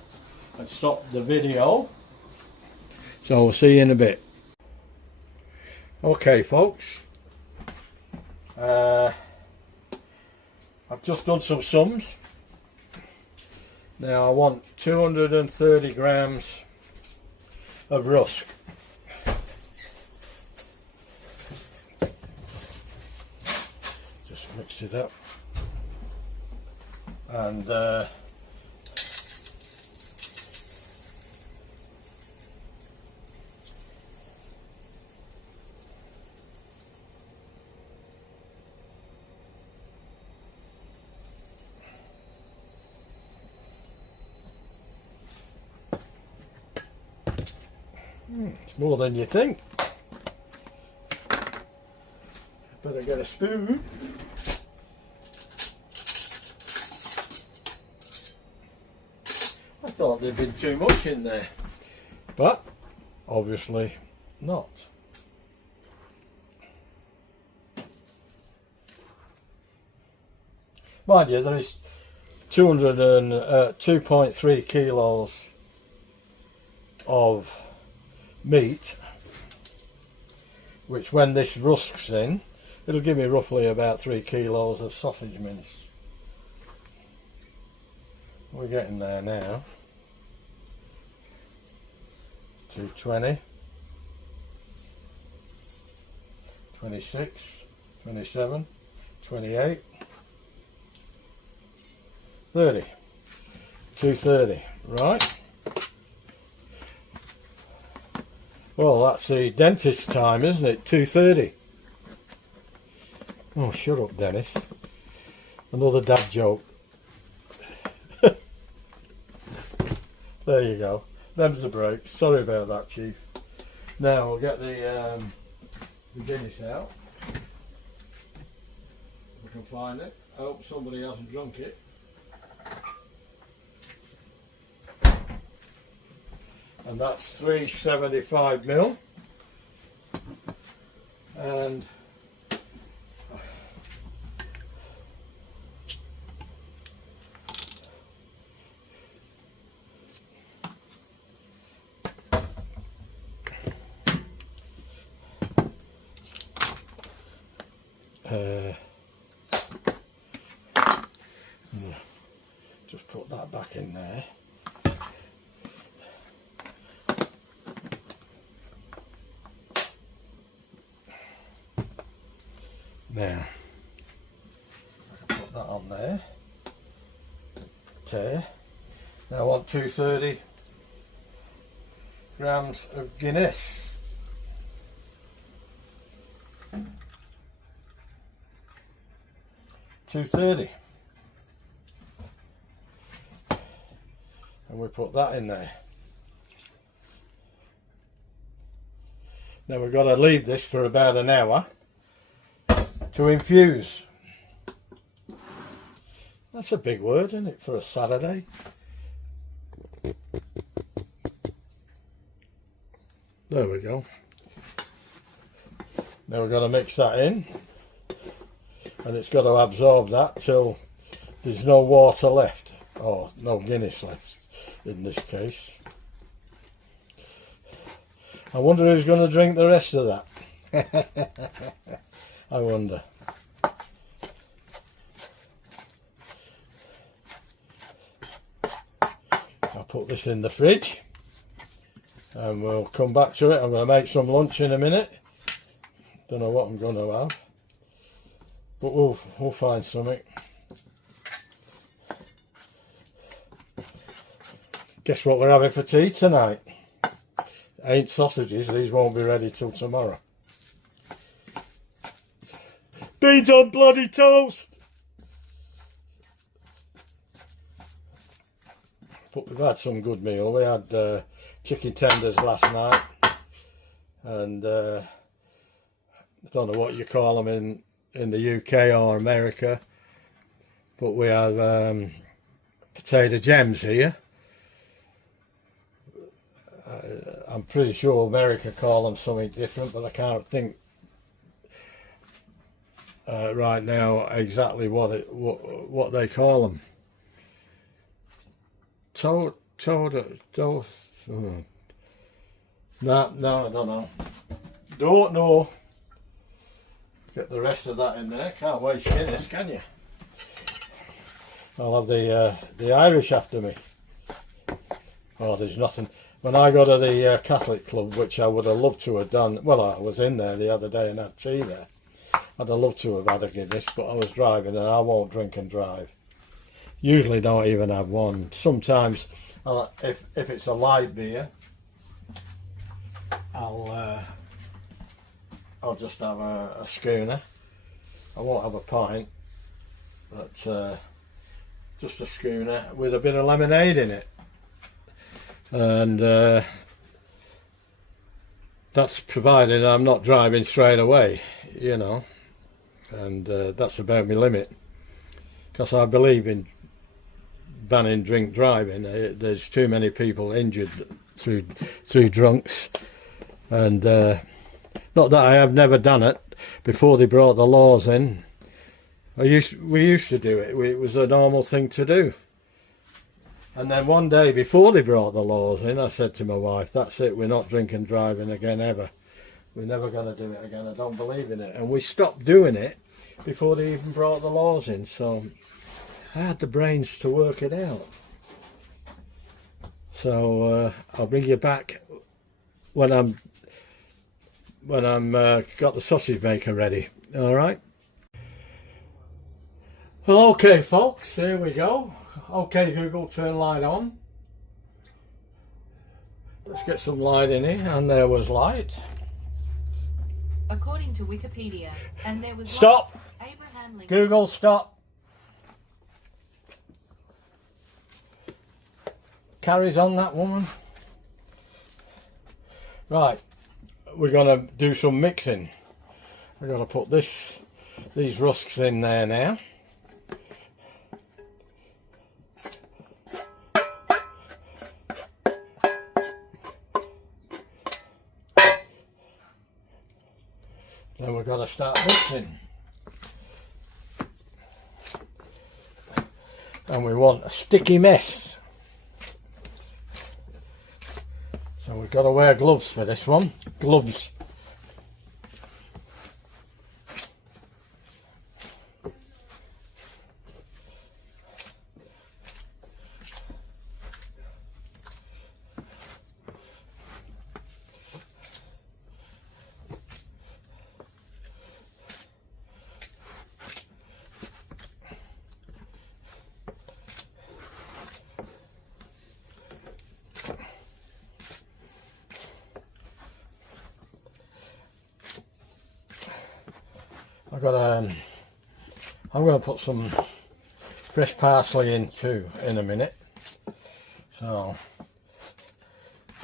and stop the video. So we'll see you in a bit. Okay folks, I've just done some sums. Now I want 230 grams of rusk. Just mix it up. And it's more than you think. Better get a spoon. I thought there'd been too much in there, but obviously not. Mind you, there is 2.3 kilos of meat, which when this rusks in, it'll give me roughly about 3 kilos of sausage mince. We're getting there now. 220, 26, 27, 28, 30, 230, right? Well, that's the dentist time, isn't it? 2:30. Oh, shut up, Dennis. Another dad joke. There you go. Them's the breaks. Sorry about that, Chief. Now we'll get the Guinness out. We can find it. I hope somebody hasn't drunk it. And that's 375 ml. And just put that back in there. Now, I can put that on there. Tear. Now I want 230 grams of Guinness. $2.30, and we put that in there. Now we've got to leave this for about an hour to infuse. That's a big word, isn't it, for a Saturday? There we go. Now we've got to mix that in, and it's got to absorb that till there's no water left, or no Guinness left in this case. I wonder who's going to drink the rest of that. I wonder. I'll put this in the fridge and we'll come back to it. I'm going to make some lunch in a minute. Don't know what I'm going to have, but we'll find something. Guess what we're having for tea tonight? Ain't sausages, these won't be ready till tomorrow. Beans on bloody toast! But we've had some good meal. We had chicken tenders last night, and I don't know what you call them in the UK or America, but we have potato gems here. I'm pretty sure America call them something different, but I can't think right now exactly what they call them. No, I don't know. Don't know. Get the rest of that in there. Can't waste Guinness, can you? I'll have the Irish after me. Oh, there's nothing. When I go to the Catholic club, which I would have loved to have done, well, I was in there the other day and had tea there. I'd have loved to have had a Guinness, but I was driving and I won't drink and drive. Usually don't even have one. Sometimes, if it's a light beer, I'll just have a schooner. I won't have a pint, but just a schooner with a bit of lemonade in it. And that's provided I'm not driving straight away, you know, and that's about my limit, because I believe in banning drink driving. There's too many people injured through drunks, and not that I have never done it before they brought the laws in. We used to do it. It was a normal thing to do. And then one day before they brought the laws in, I said to my wife, that's it, we're not drinking driving again ever. We're never going to do it again. I don't believe in it. And we stopped doing it before they even brought the laws in. So I had the brains to work it out. So I'll bring you back when I'm got the sausage maker ready. All right. Well, okay, folks. Here we go. Okay, Google, turn light on. Let's get some light in here, and there was light. According to Wikipedia, and there was stop. Light. Abraham Lincoln. Google, stop. Carries on, that woman. Right, we're gonna do some mixing. We're gonna put these rusks in there now. Then we've got to start mixing. And we want a sticky mess. So we've got to wear gloves for this one. Gloves. I'm going to put some fresh parsley in too in a minute. So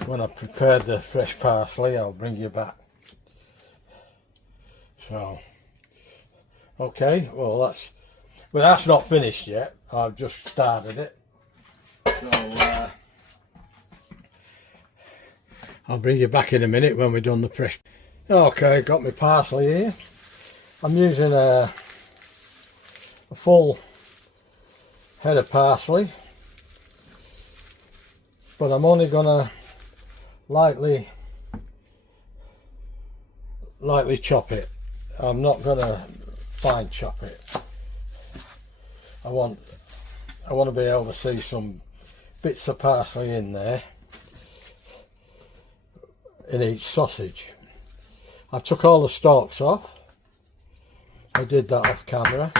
when I've prepared the fresh parsley, I'll bring you back. So okay, well that's not finished yet. I've just started it. So I'll bring you back in a minute when we've done the fresh. Okay, got my parsley here. I'm using a full head of parsley, but I'm only gonna lightly chop it. I'm not gonna fine chop it. I want to be able to see some bits of parsley in there in each sausage. I've took all the stalks off. I did that off camera.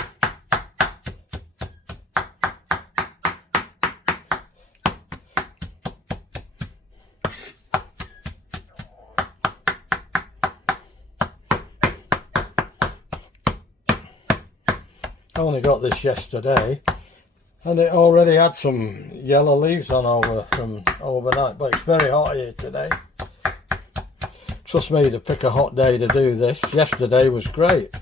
I only got this yesterday, and it already had some yellow leaves on from overnight, but it's very hot here today. Trust me, to pick a hot day to do this. Yesterday was great.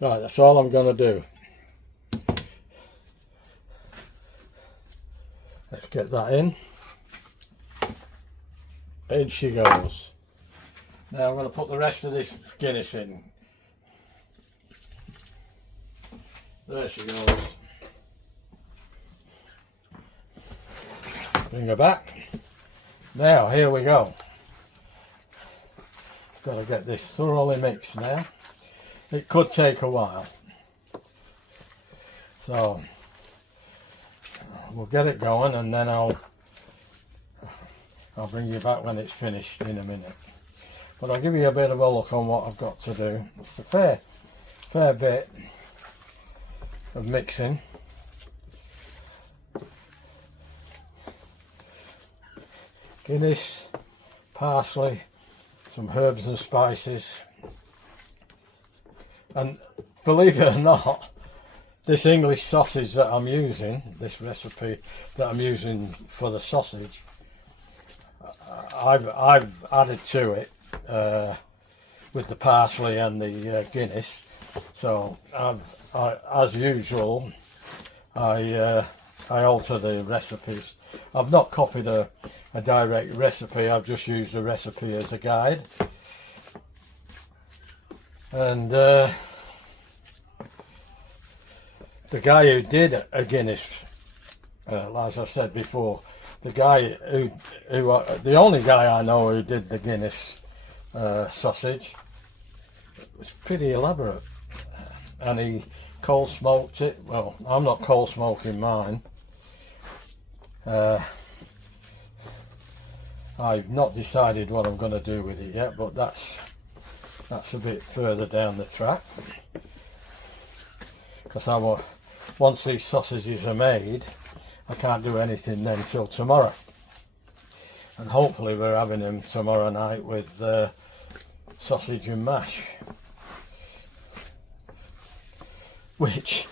Right, that's all I'm going to do. Let's get that in. In she goes. Now I'm going to put the rest of this Guinness in. There she goes. Bring her back. Now, here we go. Got to get this thoroughly mixed now. It could take a while. So, we'll get it going, and then I'll bring you back when it's finished in a minute. But I'll give you a bit of a look on what I've got to do. It's a fair bit of mixing. Guinness, parsley, some herbs and spices, and believe it or not, this English sausage that I'm using, this recipe that I'm using for the sausage, I've added to it with the parsley and the Guinness. So as usual, I alter the recipes. I've not copied a direct recipe. I've just used the recipe as a guide, and the guy who did a Guinness, as I said before, the guy who the only guy I know who did the Guinness sausage, it was pretty elaborate, and he cold smoked it. Well, I'm not cold smoking mine. I've not decided what I'm going to do with it yet, but that's a bit further down the track, because once these sausages are made, I can't do anything then till tomorrow, and hopefully we're having them tomorrow night with sausage and mash, which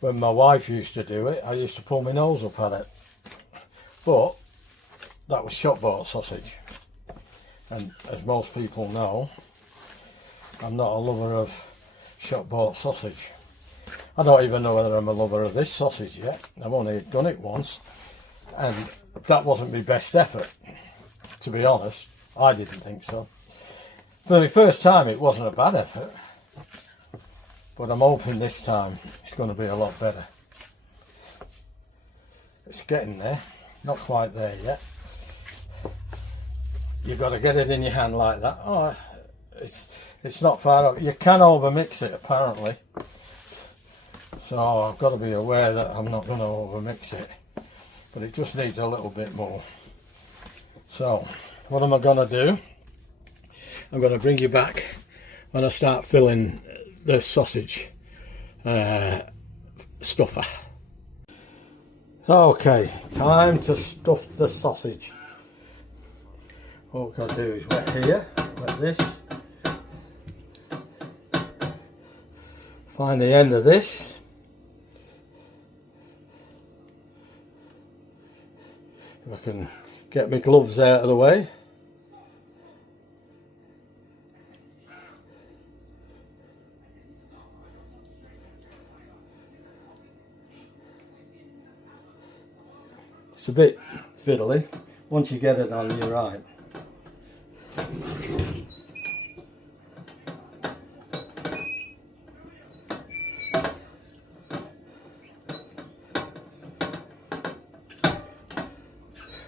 when my wife used to do it, I used to pull my nose up at it, but that was shop bought sausage, and as most people know, I'm not a lover of shop bought sausage. I don't even know whether I'm a lover of this sausage yet. I've only done it once, and that wasn't my best effort, to be honest. I didn't think so. For the first time it wasn't a bad effort, but I'm hoping this time it's going to be a lot better. It's getting there, not quite there yet. You've got to get it in your hand like that. Oh, it's not far up. You can overmix it apparently, so I've got to be aware that I'm not going to overmix it, but it just needs a little bit more. So what am I going to do? I'm going to bring you back when I start filling the sausage stuffer. Okay, time to stuff the sausage. What we've got to do is wet here, like this. Find the end of this. If I can get my gloves out of the way. It's a bit fiddly. Once you get it on, you're right.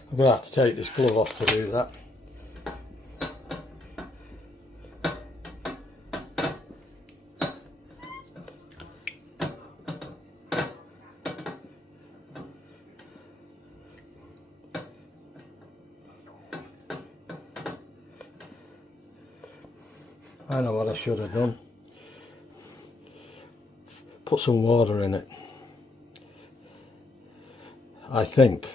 I'm going to have to take this glove off to do that. I know what I should have done. Put some water in it, I think.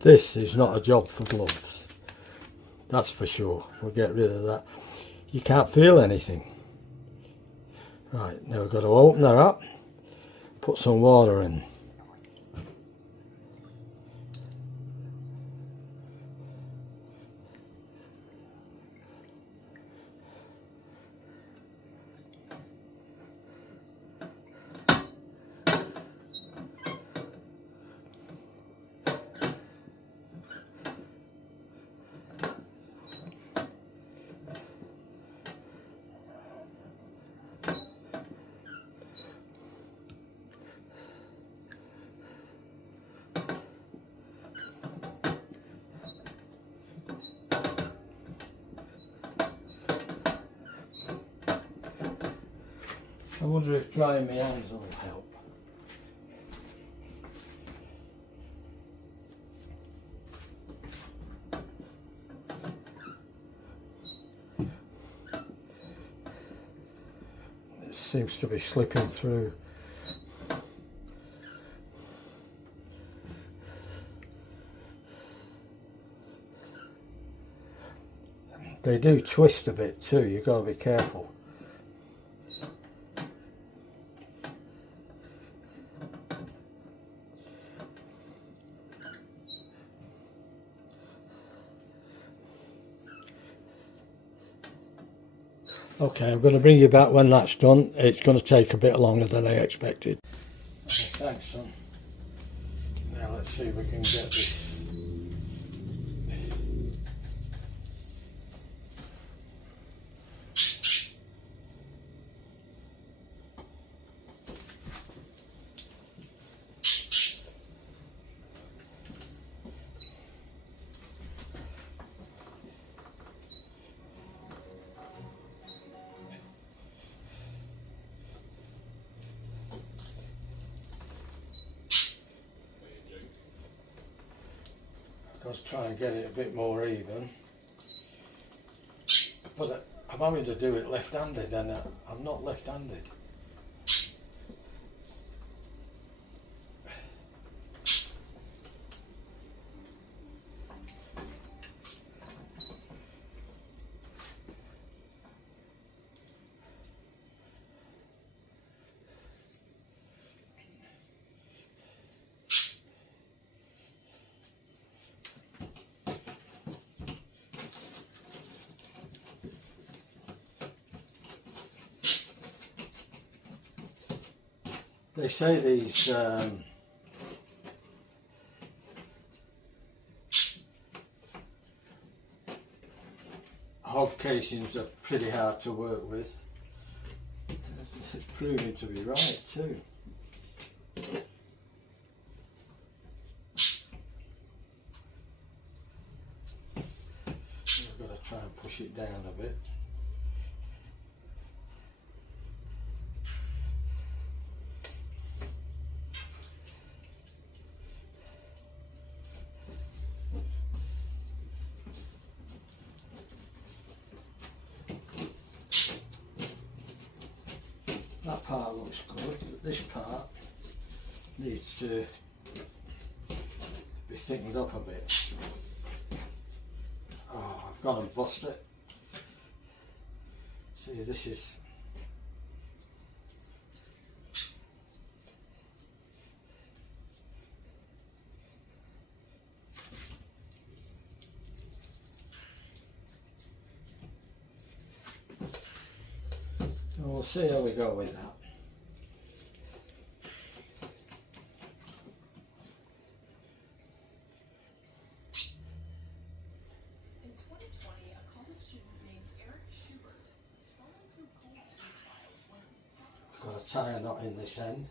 This is not a job for gloves, that's for sure. We'll get rid of that. You can't feel anything. Right, now we've got to open her up, put some water in. I wonder if drying my hands will help. It seems to be slipping through. They do twist a bit too, you've got to be careful. Okay, I'm going to bring you back when that's done. It's going to take a bit longer than I expected. Okay, thanks, son. Now let's see if we can get this. Just try and get it a bit more even. But I'm having to do it left-handed, and I'm not left-handed. They say these hog casings are pretty hard to work with. It's proving to be right too. I've got to try and push it down a bit. That part looks good, but this part needs to be thickened up a bit. Oh, I've gone and bust it. See, this is... We'll see how we go with that. In 2020, a college student named Eric Schubert scrolling through cold case files when he stopped. Got to tie a knot in this end.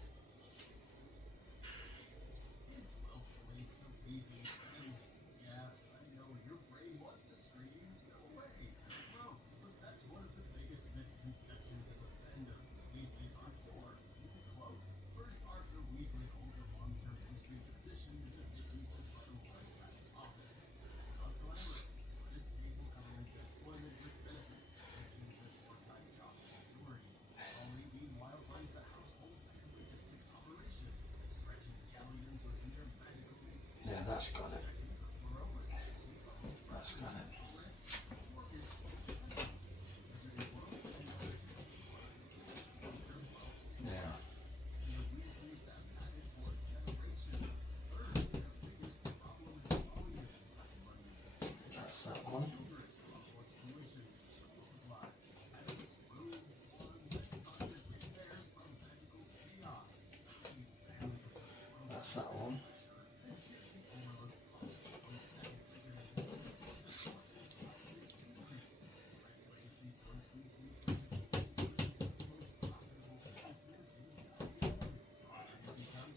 Yeah, that's got it. That's got it. Yeah. That's that one. That's that one.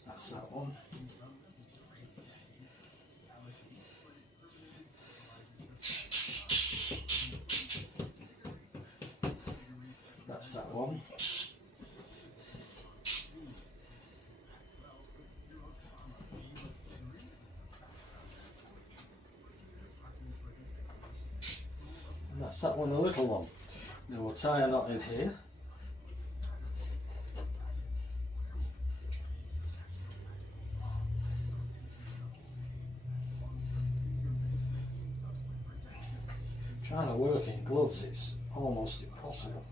That's that one. That's that one. And that's that one, the little one. Now we'll tie a knot in here. Trying to work in gloves, it's almost impossible.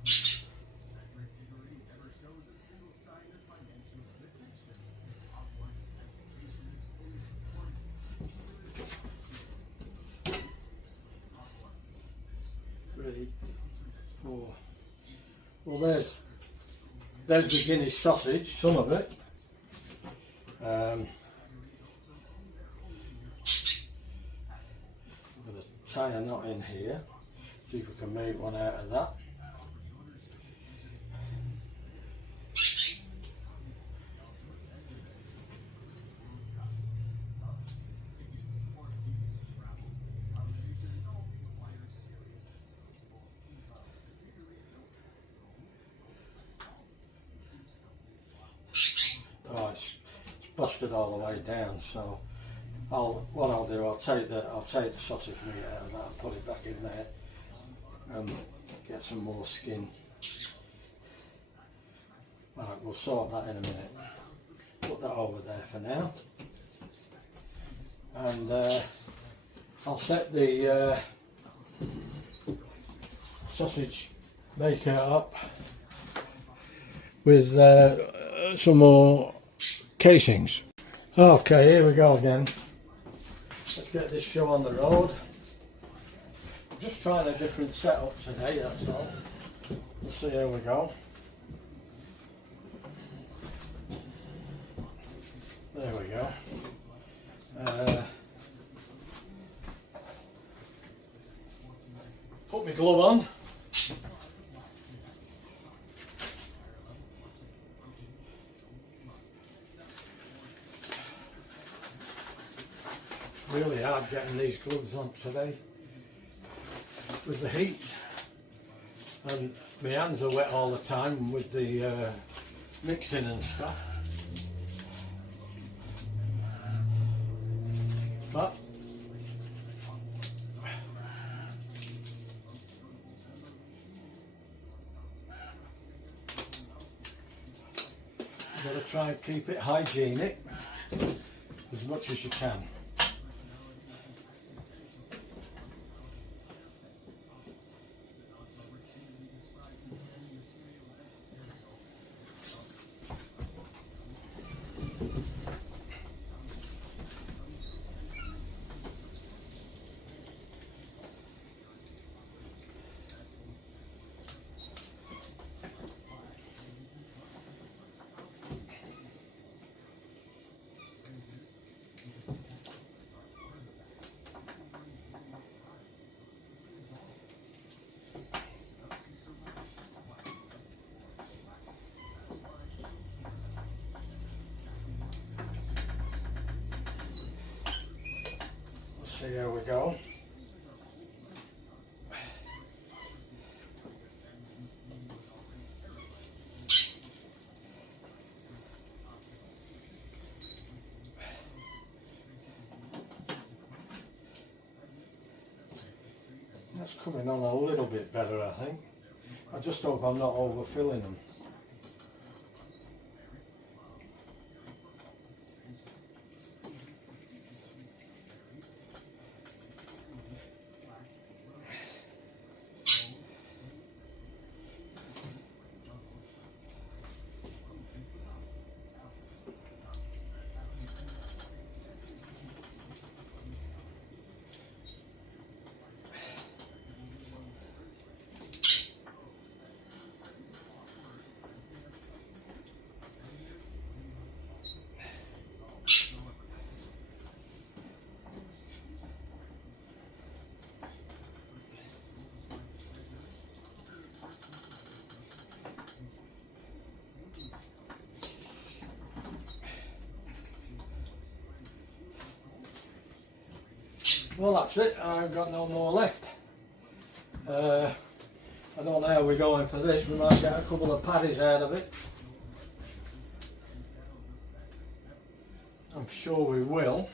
Three, four. Well, there's the Guinness sausage, some of it. I'm going to tie a knot in here, see if we can make one out of that. Oh, it's busted all the way down, so what I'll do, I'll take the sausage meat out of that and put it back in there and get some more skin. Right, we'll sort that in a minute. Put that over there for now, and I'll set the sausage maker up with some more casings. Okay, here we go again. Let's get this show on the road. I'm just trying a different setup today, that's all. Let's see how we go. There we go. Put my glove on. Really hard getting these gloves on today with the heat, and my hands are wet all the time with the mixing and stuff. But you've got to try and keep it hygienic as much as you can. See how we go. That's coming on a little bit better, I think. I just hope I'm not overfilling them. Well, that's it. I've got no more left. I don't know how we're going for this. We might get a couple of patties out of it. I'm sure we will.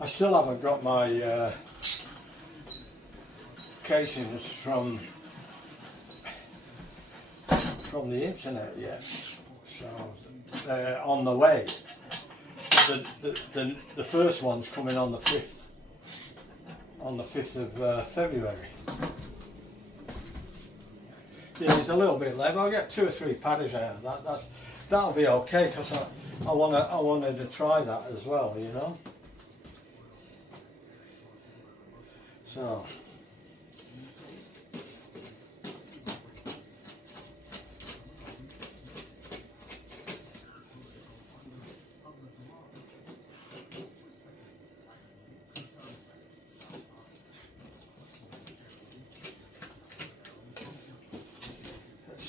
I still haven't got my casings from the internet yet, so they're on the way. The first one's coming on the 5th of February. Yeah, there's a little bit left. I'll get 2 or 3 patties out of that. That'll be okay, because I wanted to try that as well, you know. So.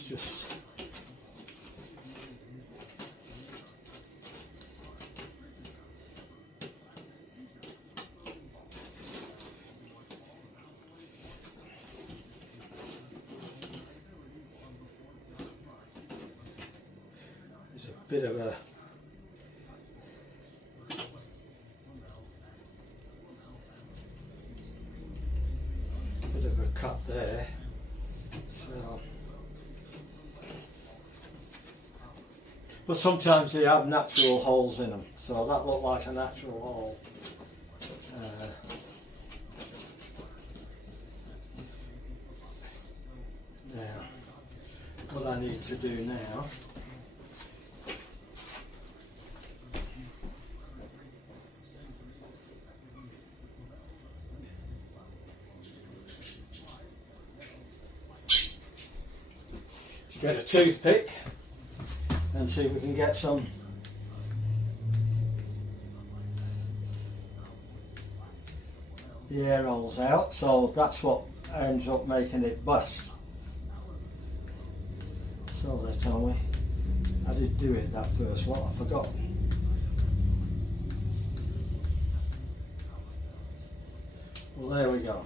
Just bit of a cut there, so but sometimes they have natural holes in them, so that looked like a natural hole. Now what I need to do now get a toothpick and see if we can get some the air holes out, so that's what ends up making it bust. So they tell me I did do it that first one, I forgot. Well, there we go.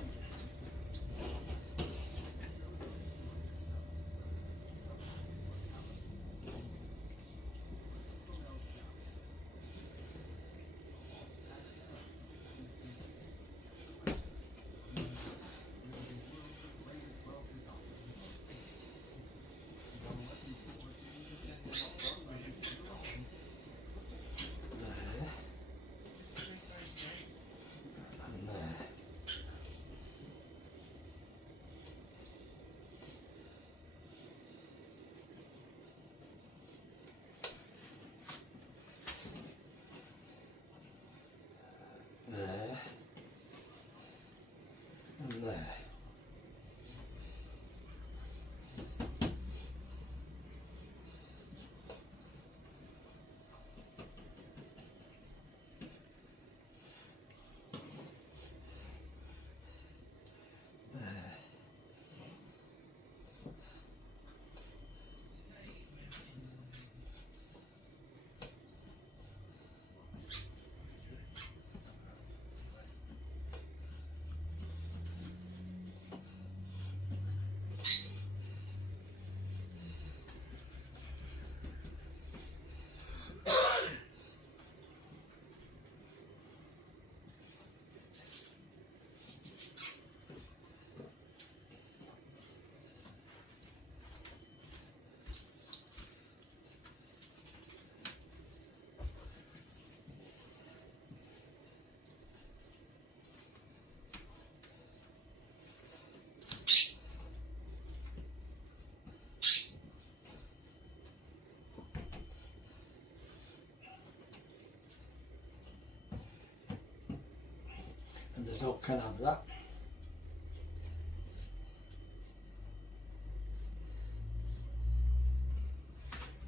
And the dog can have that.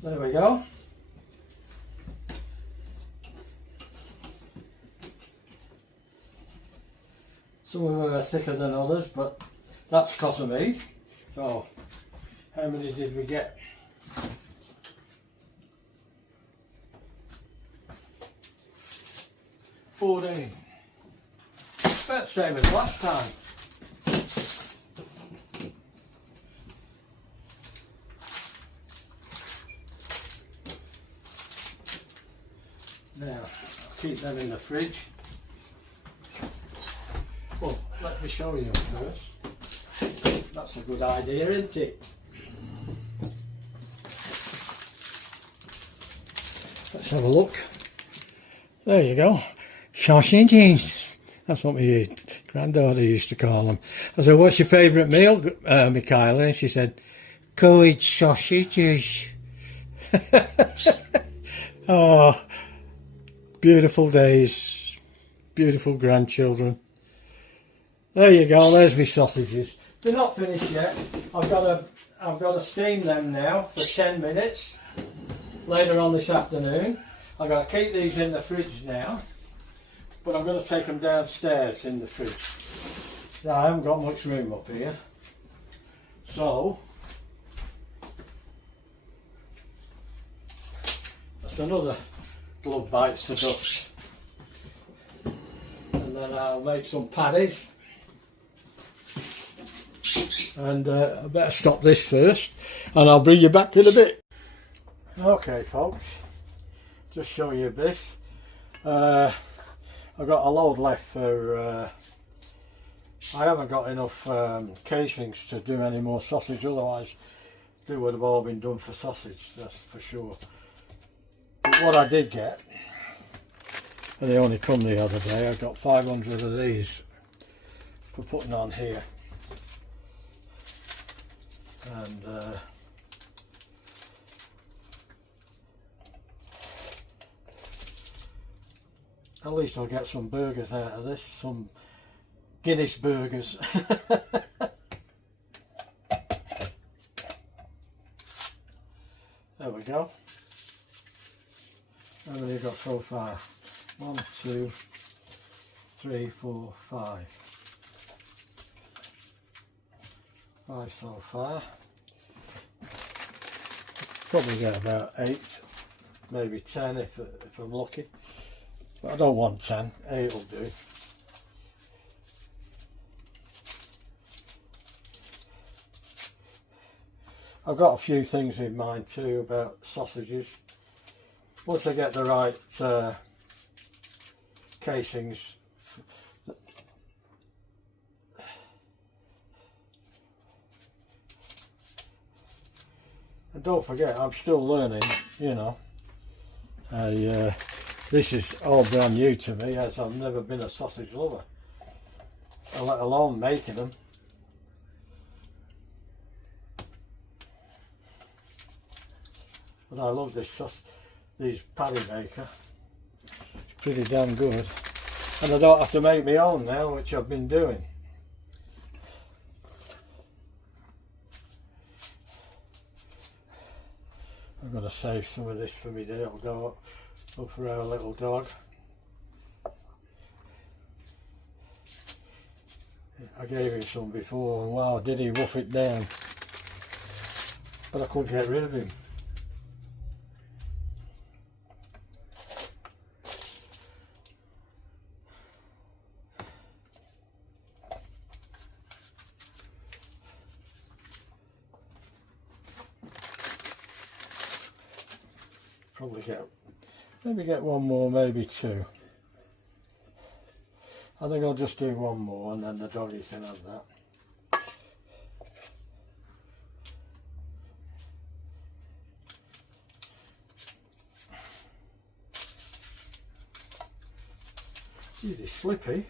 There we go. Some of them are thicker than others, but that's because of me. So, how many did we get? 14. About the same as last time. Now, I'll keep them in the fridge. Well, let me show you first. That's a good idea, isn't it? Let's have a look. There you go. Sausages. That's what my granddaughter used to call them. I said, what's your favourite meal, Michaela? And she said, curried sausages. Oh, beautiful days. Beautiful grandchildren. There you go, there's my sausages. They're not finished yet. I've got to steam them now for 10 minutes later on this afternoon. I've got to keep these in the fridge now, but I'm going to take them downstairs in the fridge. Now, I haven't got much room up here, so that's another blood bites to dust. And then I'll make some patties. And I better stop this first, and I'll bring you back in a bit. Okay, folks, just show you a bit. I've got a load left for, I haven't got enough casings to do any more sausage, otherwise they would have all been done for sausage, that's for sure. But what I did get, and they only come the other day, I got 500 of these for putting on here. And at least I'll get some burgers out of this, some Guinness burgers. There we go. How many have got so far? 1, 2, 3, 4, 5. 5 so far. Probably get about 8, maybe 10 if I'm lucky. But I don't want 10, 8 will do. I've got a few things in mind too about sausages. Once I get the right casings, and don't forget, I'm still learning, you know. This is all brand new to me, as I've never been a sausage lover, let alone making them. But I love these patty maker. It's pretty damn good. And I don't have to make my own now, which I've been doing. I'm going to save some of this for me little dog, or for our little dog. I gave him some before, and wow, did he rough it down. But I couldn't get rid of him. Probably maybe get one more, maybe 2. I think I'll just do one more and then the doggy can have that. Gee, they're slippy.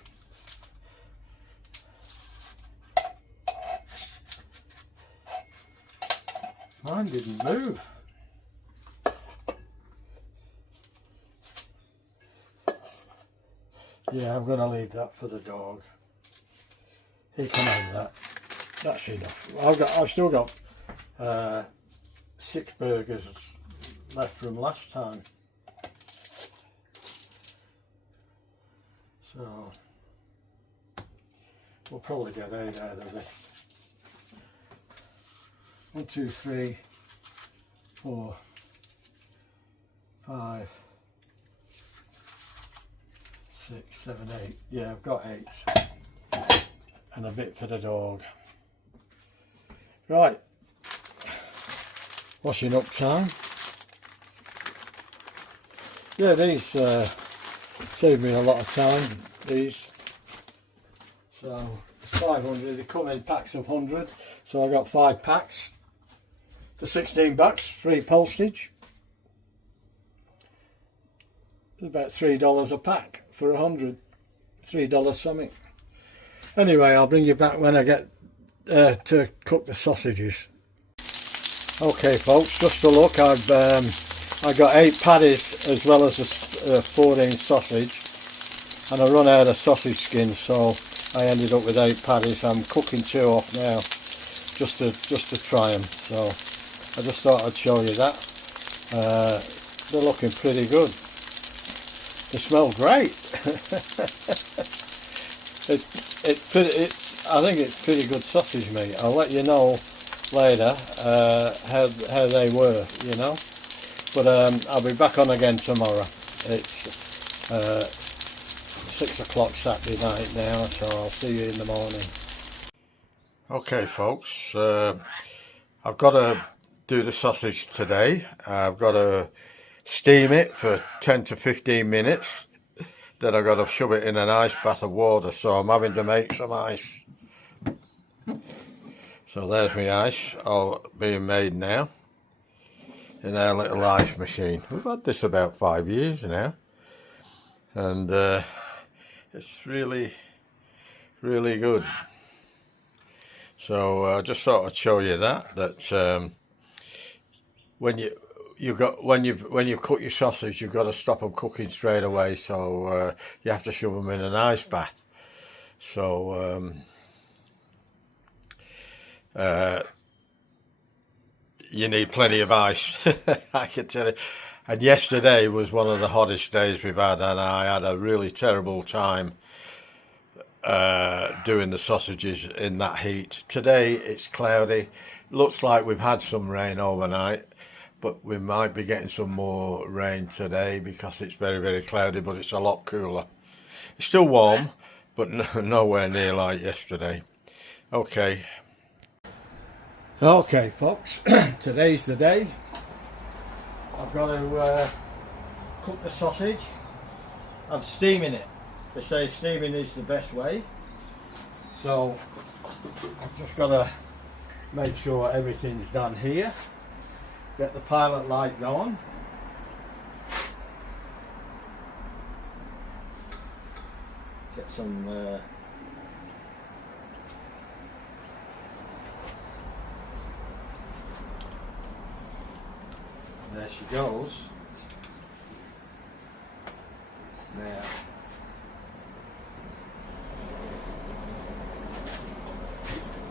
Mine didn't move. Yeah, I'm going to leave that for the dog. He can have that. That's enough. I've still got 6 burgers left from last time. So we'll probably get 8 out of this. 1, 2, 3, 4, 5, 6, 7, 8. Yeah, I've got 8. And a bit for the dog. Right. Washing up time. Yeah, these save me a lot of time, these. So, it's 500. They come in packs of 100. So I got 5 packs for $16, free postage. It's about $3 a pack for 100, $3 something. Anyway, I'll bring you back when I get to cook the sausages. Okay, folks, just a look. I got 8 patties as well as a 4-inch sausage, and I run out of sausage skins, so I ended up with 8 patties. I'm cooking 2 off now, just to try them. So I just thought I'd show you that. They're looking pretty good. They smell great. I think it's pretty good sausage meat. I'll let you know later how they were, you know. But I'll be back on again tomorrow. It's 6 o'clock Saturday night now, so I'll see you in the morning. Okay, folks, I've got to do the sausage today. I've got to steam it for 10 to 15 minutes. Then I've got to shove it in an ice bath of water, so I'm having to make some ice. So there's my ice, all being made now in our little ice machine. We've had this about 5 years now, and it's really good. So I just thought I'd show you that when you've cut your sausage, you've got to stop them cooking straight away. So you have to shove them in an ice bath. So you need plenty of ice. I can tell you. And yesterday was one of the hottest days we've had, and I had a really terrible time doing the sausages in that heat. Today it's cloudy. Looks like we've had some rain overnight, but we might be getting some more rain today because it's very cloudy, but it's a lot cooler. It's still warm, but nowhere near like yesterday. Okay folks, today's the day. I've got to cook the sausage. I'm steaming it. They say steaming is the best way, so I've just got to make sure everything's done here. Get the pilot light going. Get some there she goes. Now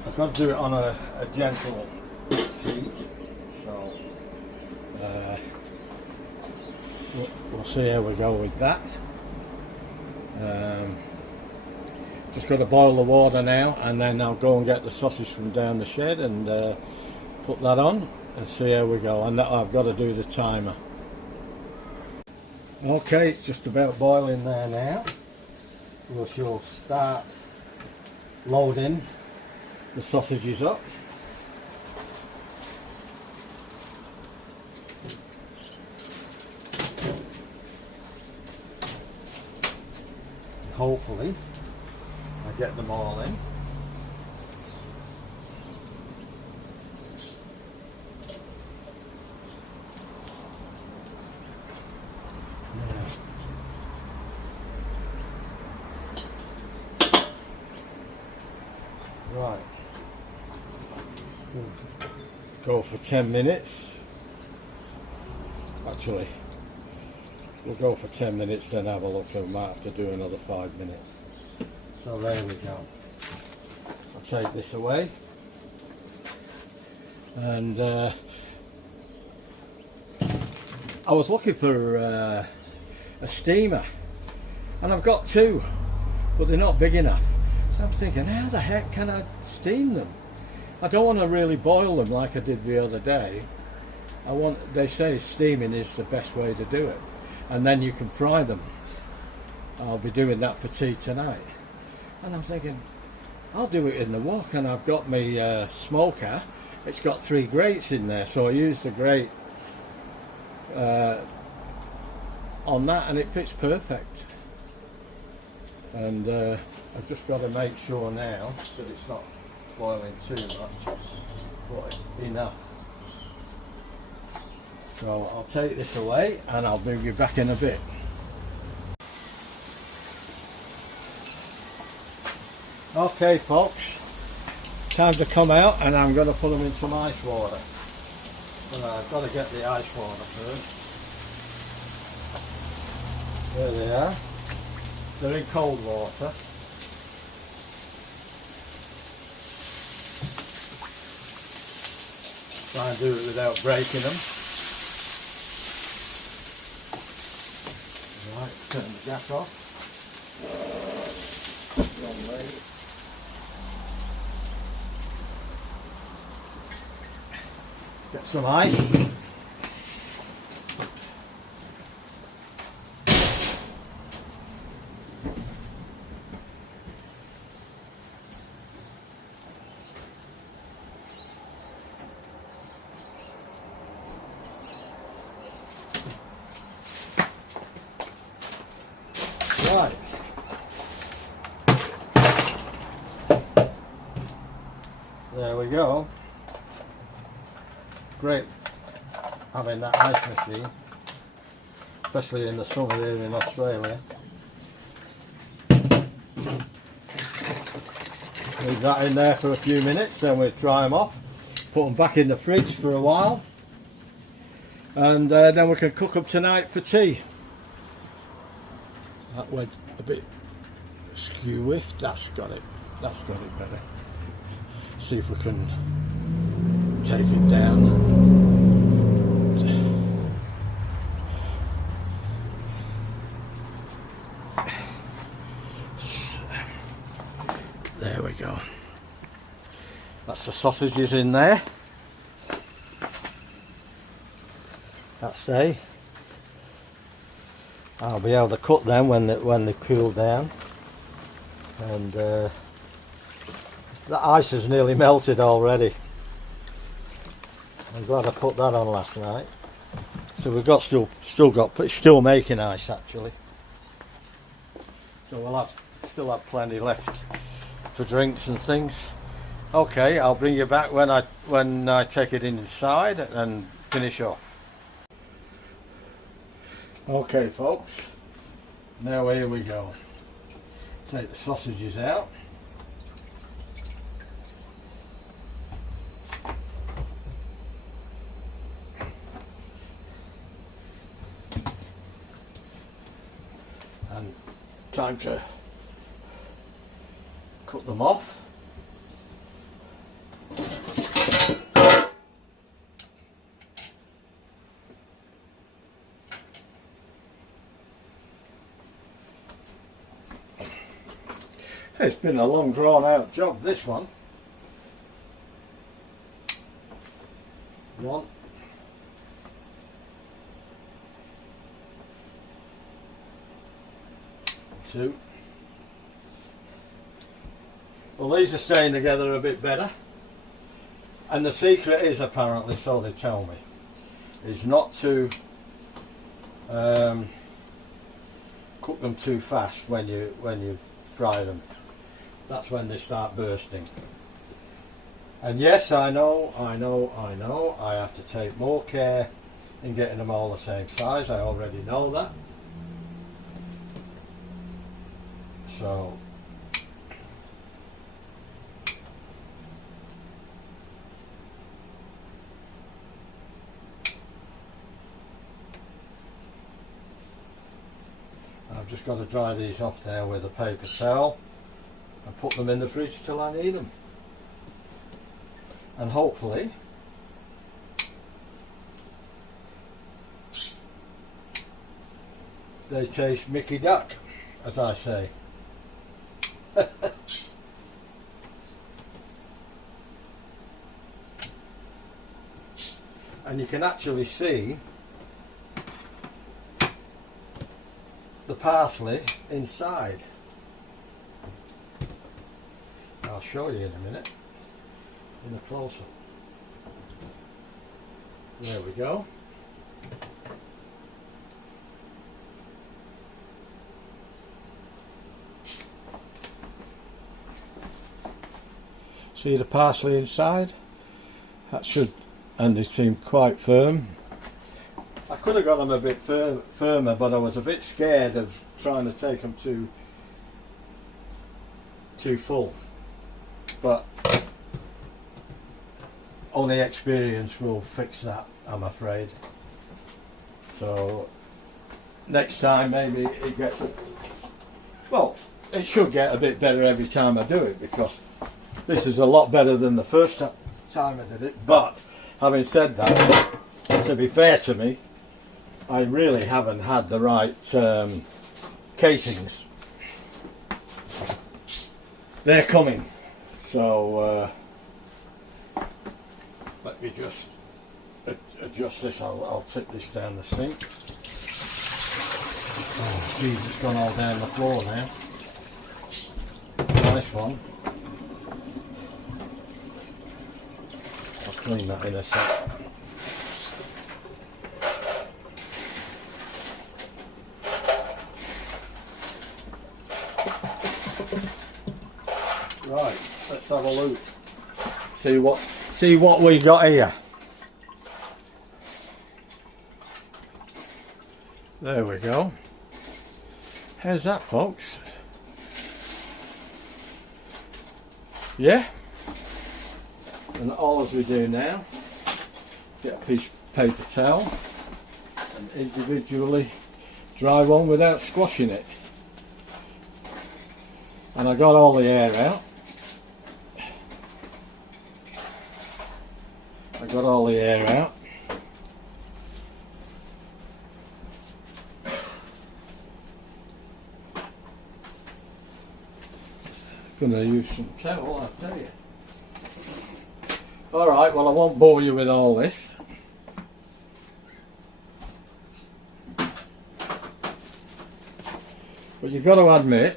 I've got to do it on a gentle heat, so we'll see how we go with that. Just got to boil the water now, and then I'll go and get the sausage from down the shed and put that on and see how we go. And I've got to do the timer. Okay, it's just about boiling there now. We shall start loading the sausages up. Hopefully I get them all in. Right. Go for 10 minutes. Actually, we'll go for 10 minutes, then have a look, and we might have to do another 5 minutes. So there we go. I'll take this away. And I was looking for a steamer, and I've got two, but they're not big enough. So I'm thinking, how the heck can I steam them? I don't want to really boil them like I did the other day. They say steaming is the best way to do it, and then you can fry them. I'll be doing that for tea tonight. And I'm thinking, I'll do it in the wok, and I've got my smoker. It's got 3 grates in there, so I use the grate on that, and it fits perfect. And I've just got to make sure now that it's not boiling too much, but enough. So I'll take this away and I'll bring you back in a bit. Okay folks, time to come out, and I'm going to put them in some ice water. But I've got to get the ice water first. There they are. They're in cold water. Try and do it without breaking them. Right, turn the gas off. Get some ice. Right. There we go. Great having that ice machine, especially in the summer here in Australia. Leave that in there for a few minutes, then we'll dry them off, put them back in the fridge for a while, and then we can cook them tonight for tea. That went a bit skew-whiff. That's got it better. See if we can take it down. There we go. That's the sausages in there. That's they. I'll be able to cut them when they cool down. And the ice has nearly melted already. I'm glad I put that on last night. So we've got it's still making ice actually. So we'll still have plenty left for drinks and things. Okay, I'll bring you back when I take it inside and finish off. Okay folks, now here we go. Take the sausages out. And time to cut them off. It's been a long drawn out job, this one. 1, 2. Well, these are staying together a bit better, and the secret is, apparently, so they tell me, is not to cook them too fast when you fry them. That's when they start bursting. And yes, I know, I have to take more care in getting them all the same size. I already know that. So I've just got to dry these off there with a paper towel and put them in the fridge till I need them. And hopefully they taste Mickey Duck, as I say. And you can actually see the parsley inside. I'll show you in a minute in a close-up. There we go. See the parsley inside? That should, and they seem quite firm. I could have got them a bit firmer, but I was a bit scared of trying to take them too full. But only experience will fix that, I'm afraid. So next time maybe it gets well, it should get a bit better every time I do it, because this is a lot better than the first time I did it. But having said that, to be fair to me, I really haven't had the right casings. They're coming. So let me just adjust this. I'll take this down the sink. Oh geez, it's gone all down the floor now. Nice one. I'll clean that in a sec. let's have a look. See what we got here. There we go. How's that, folks? Yeah. And all as we do now, get a piece of paper towel and individually dry one without squashing it. And I got all the air out. I got all the air out. Gonna use some towel, I'll tell you. Alright, well I won't bore you with all this. But you've got to admit,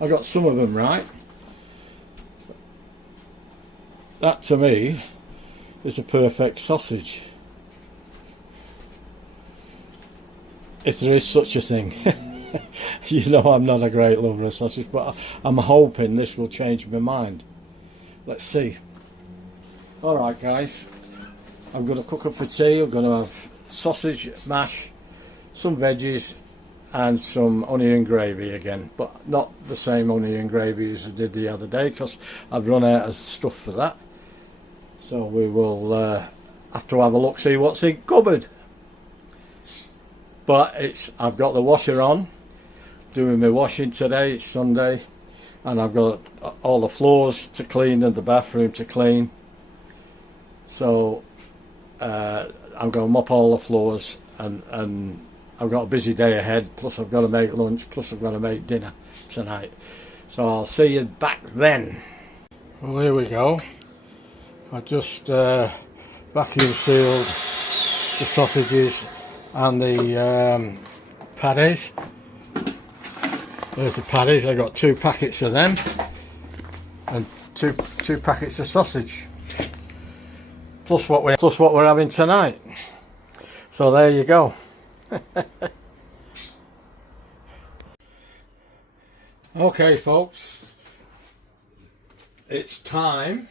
I got some of them right. That to me is a perfect sausage. If there is such a thing. You know I'm not a great lover of sausage, but I'm hoping this will change my mind. Let's see. Alright guys, I'm going to cook up for tea. I'm going to have sausage, mash, some veggies and some onion gravy again, but not the same onion gravy as I did the other day because I've run out of stuff for that. So we will have to have a look, see what's in cupboard. But I've got the washer on, doing my washing today. It's Sunday, and I've got all the floors to clean and the bathroom to clean. So I'm going to mop all the floors, and I've got a busy day ahead, plus I've got to make lunch, plus I've got to make dinner tonight. So I'll see you back then. Well, here we go. I just vacuum sealed the sausages and the patties. There's the patties. I got 2 packets of them and two packets of sausage, plus what we're having tonight. So there you go. Okay folks, it's time.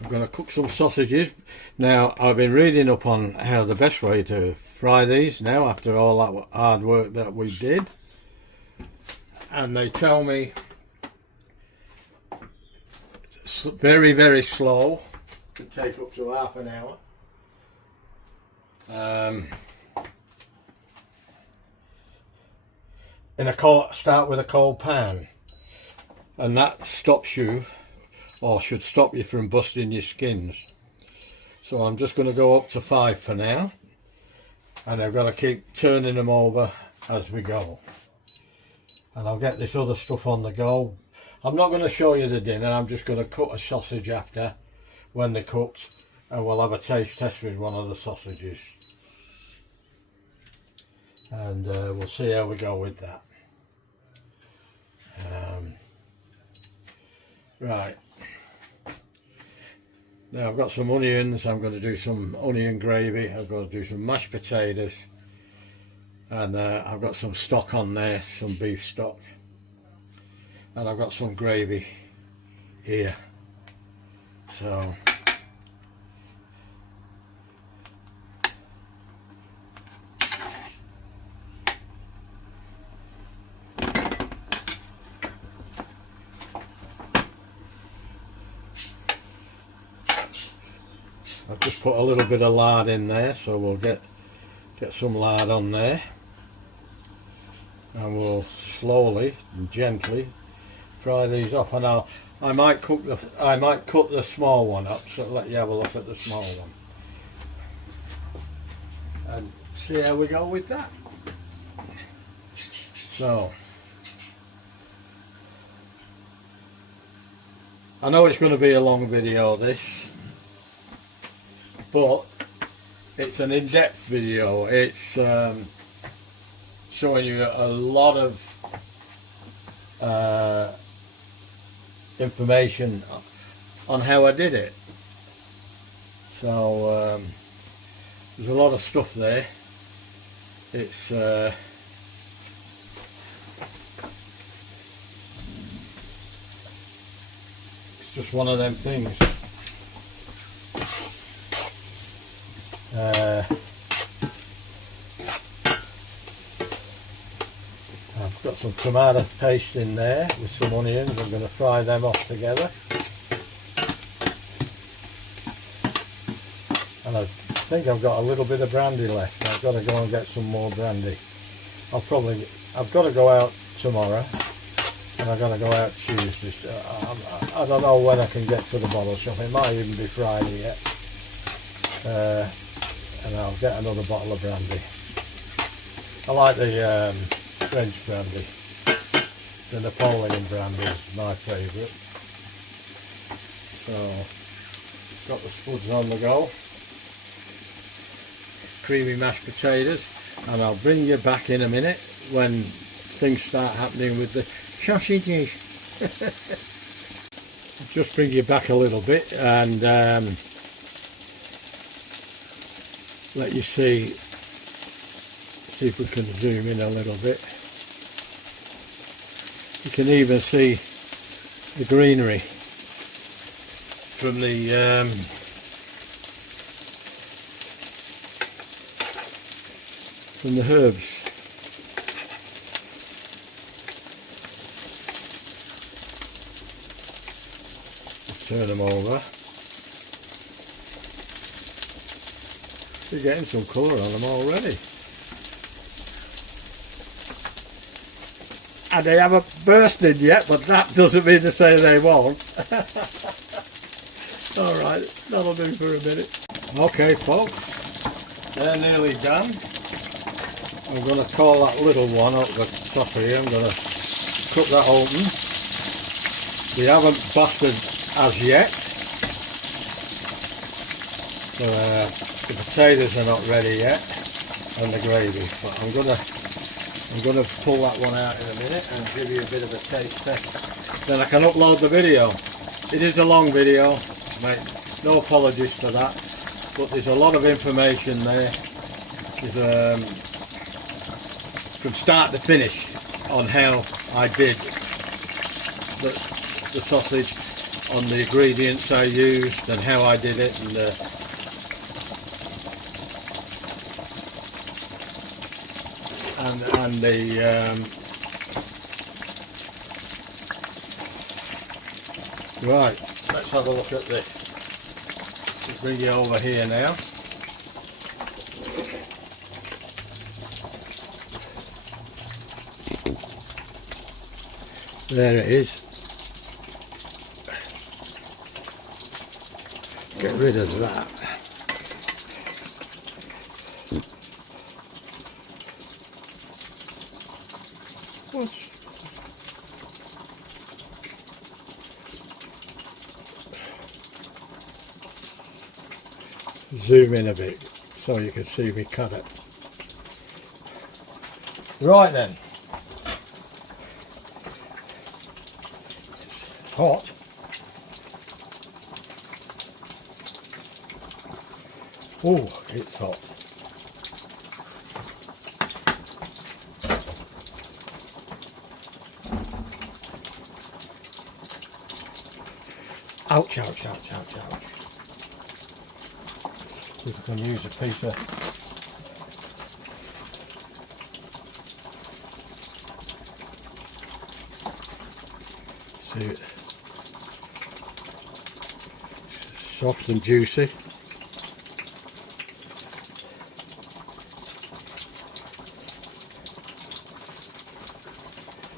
I'm going to cook some sausages. Now I've been reading up on how the best way to fry these now after all that hard work that we did, and they tell me very, very slow, could take up to half an hour. Start with a cold pan, and that stops you, or should stop you from busting your skins. So I'm just going to go up to 5 for now, and I've got to keep turning them over as we go, and I'll get this other stuff on the go. I'm not going to show you the dinner. I'm just going to cut a sausage after when they're cooked, and we'll have a taste test with one of the sausages, and we'll see how we go with that. Right, now I've got some onions. I'm going to do some onion gravy. I've got to do some mashed potatoes, and I've got some stock on there, some beef stock, and I've got some gravy here. So I've just put a little bit of lard in there, so we'll get some lard on there, and we'll slowly and gently fry these off. And I might cut the small one up, so let you have a look at the small one and see how we go with that. So I know it's going to be a long video, this, but it's an in-depth video. It's showing you a lot of information on how I did it. So there's a lot of stuff there. It's just one of them things. I've got some tomato paste in there with some onions. I'm going to fry them off together. And I think I've got a little bit of brandy left. I've got to go and get some more brandy. I've got to go out tomorrow, and I've got to go out Tuesday. So I don't know when I can get to the bottle shop. It might even be Friday yet. And I'll get another bottle of brandy. I like the French brandy. The Napoleon brandy is my favourite. So, got the spuds on the go. Creamy mashed potatoes. And I'll bring you back in a minute when things start happening with the sausages. Just bring you back a little bit and let you see if we can zoom in a little bit. You can even see the greenery from the herbs. Turn them over. You're getting some colour on them already. And they haven't bursted yet, but that doesn't mean to say they won't. Alright, that'll do for a minute. Okay folks, they're nearly done. I'm going to call that little one up the top here. I'm going to cut that open. We haven't busted as yet. So, the potatoes are not ready yet, and the gravy. But I'm going to pull that one out in a minute and give you a bit of a taste test. Then I can upload the video. It is a long video, mate. No apologies for that. But there's a lot of information there. There's from start to finish on how I did the sausage, on the ingredients I used and how I did it, and the right, let's have a look at this. Let's bring you over here now. There it is. Get rid of that. Whoosh. Zoom in a bit so you can see me cut it. Right then. It's hot. Oh, it's hot. Ouch, ouch, ouch, ouch, ouch. See if I can use a piece of see it. Soft and juicy.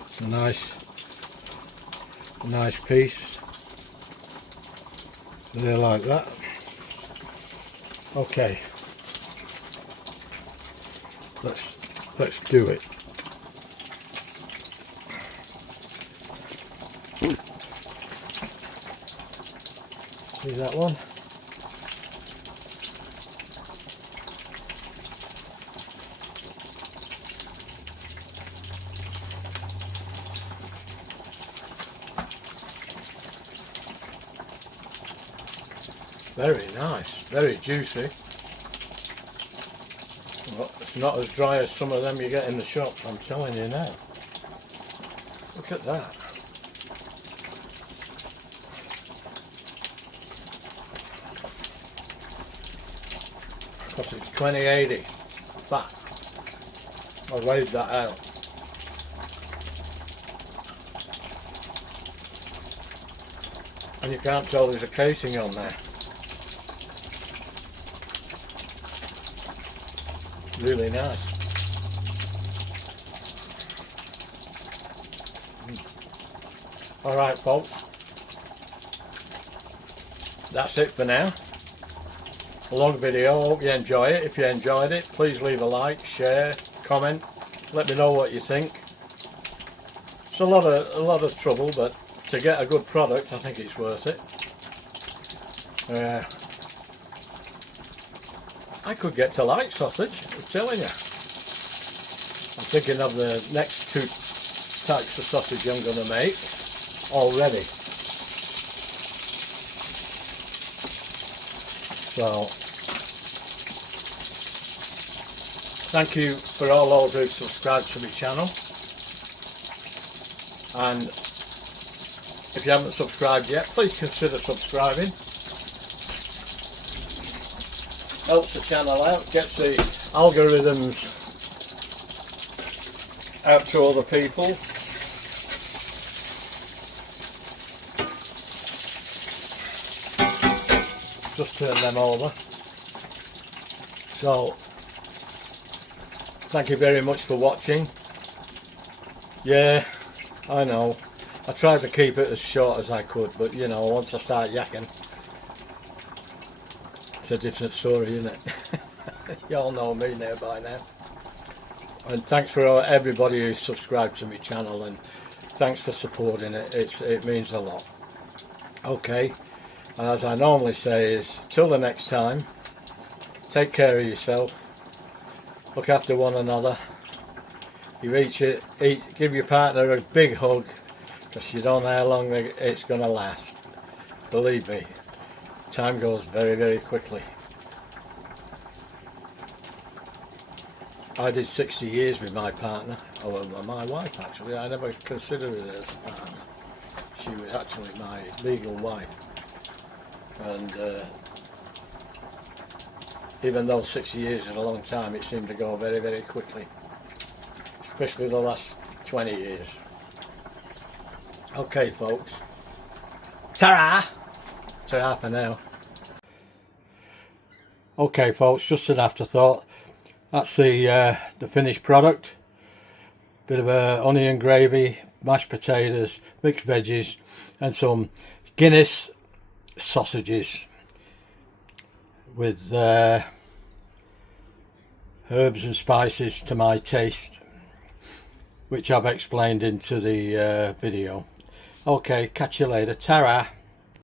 It's a nice piece. There, like that. Okay, let's do it. See that one? Very nice, very juicy. Well, it's not as dry as some of them you get in the shop, I'm telling you now. Look at that. because it's 2080 fat. I weighed that out. And you can't tell there's a casing on there. Really nice. Alright folks, that's it for now. A long video, hope you enjoy it. If you enjoyed it, please leave a like, share, comment, let me know what you think. It's a lot of trouble, but to get a good product I think it's worth it. I could get to like sausage, I'm telling you. I'm thinking of the next 2 types of sausage I'm going to make already. So, thank you for all those who've subscribed to my channel. And if you haven't subscribed yet, please consider subscribing. Helps the channel out, gets the algorithms out to other people. Just turn them over. So, thank you very much for watching. Yeah, I know. I tried to keep it as short as I could, but you know, once I start yakking, it's a different story, isn't it? You all know me now by now. And thanks for everybody who's subscribed to my channel, and thanks for supporting it. It means a lot. Okay, and as I normally say is, till the next time, take care of yourself, look after one another. You eat, give your partner a big hug, because you don't know how long it's going to last. Believe me, time goes very, very quickly. I did 60 years with my partner, or my wife actually. I never considered her as a partner. She was actually my legal wife. And even though 60 years is a long time, it seemed to go very, very quickly. Especially the last 20 years. Okay folks, ta-ra! Ta-ra for now. Okay folks, just an afterthought. That's the finished product. Bit of onion gravy, mashed potatoes, mixed veggies, and some Guinness sausages with herbs and spices to my taste, which I've explained into the video. Okay, catch you later. Ta-ra!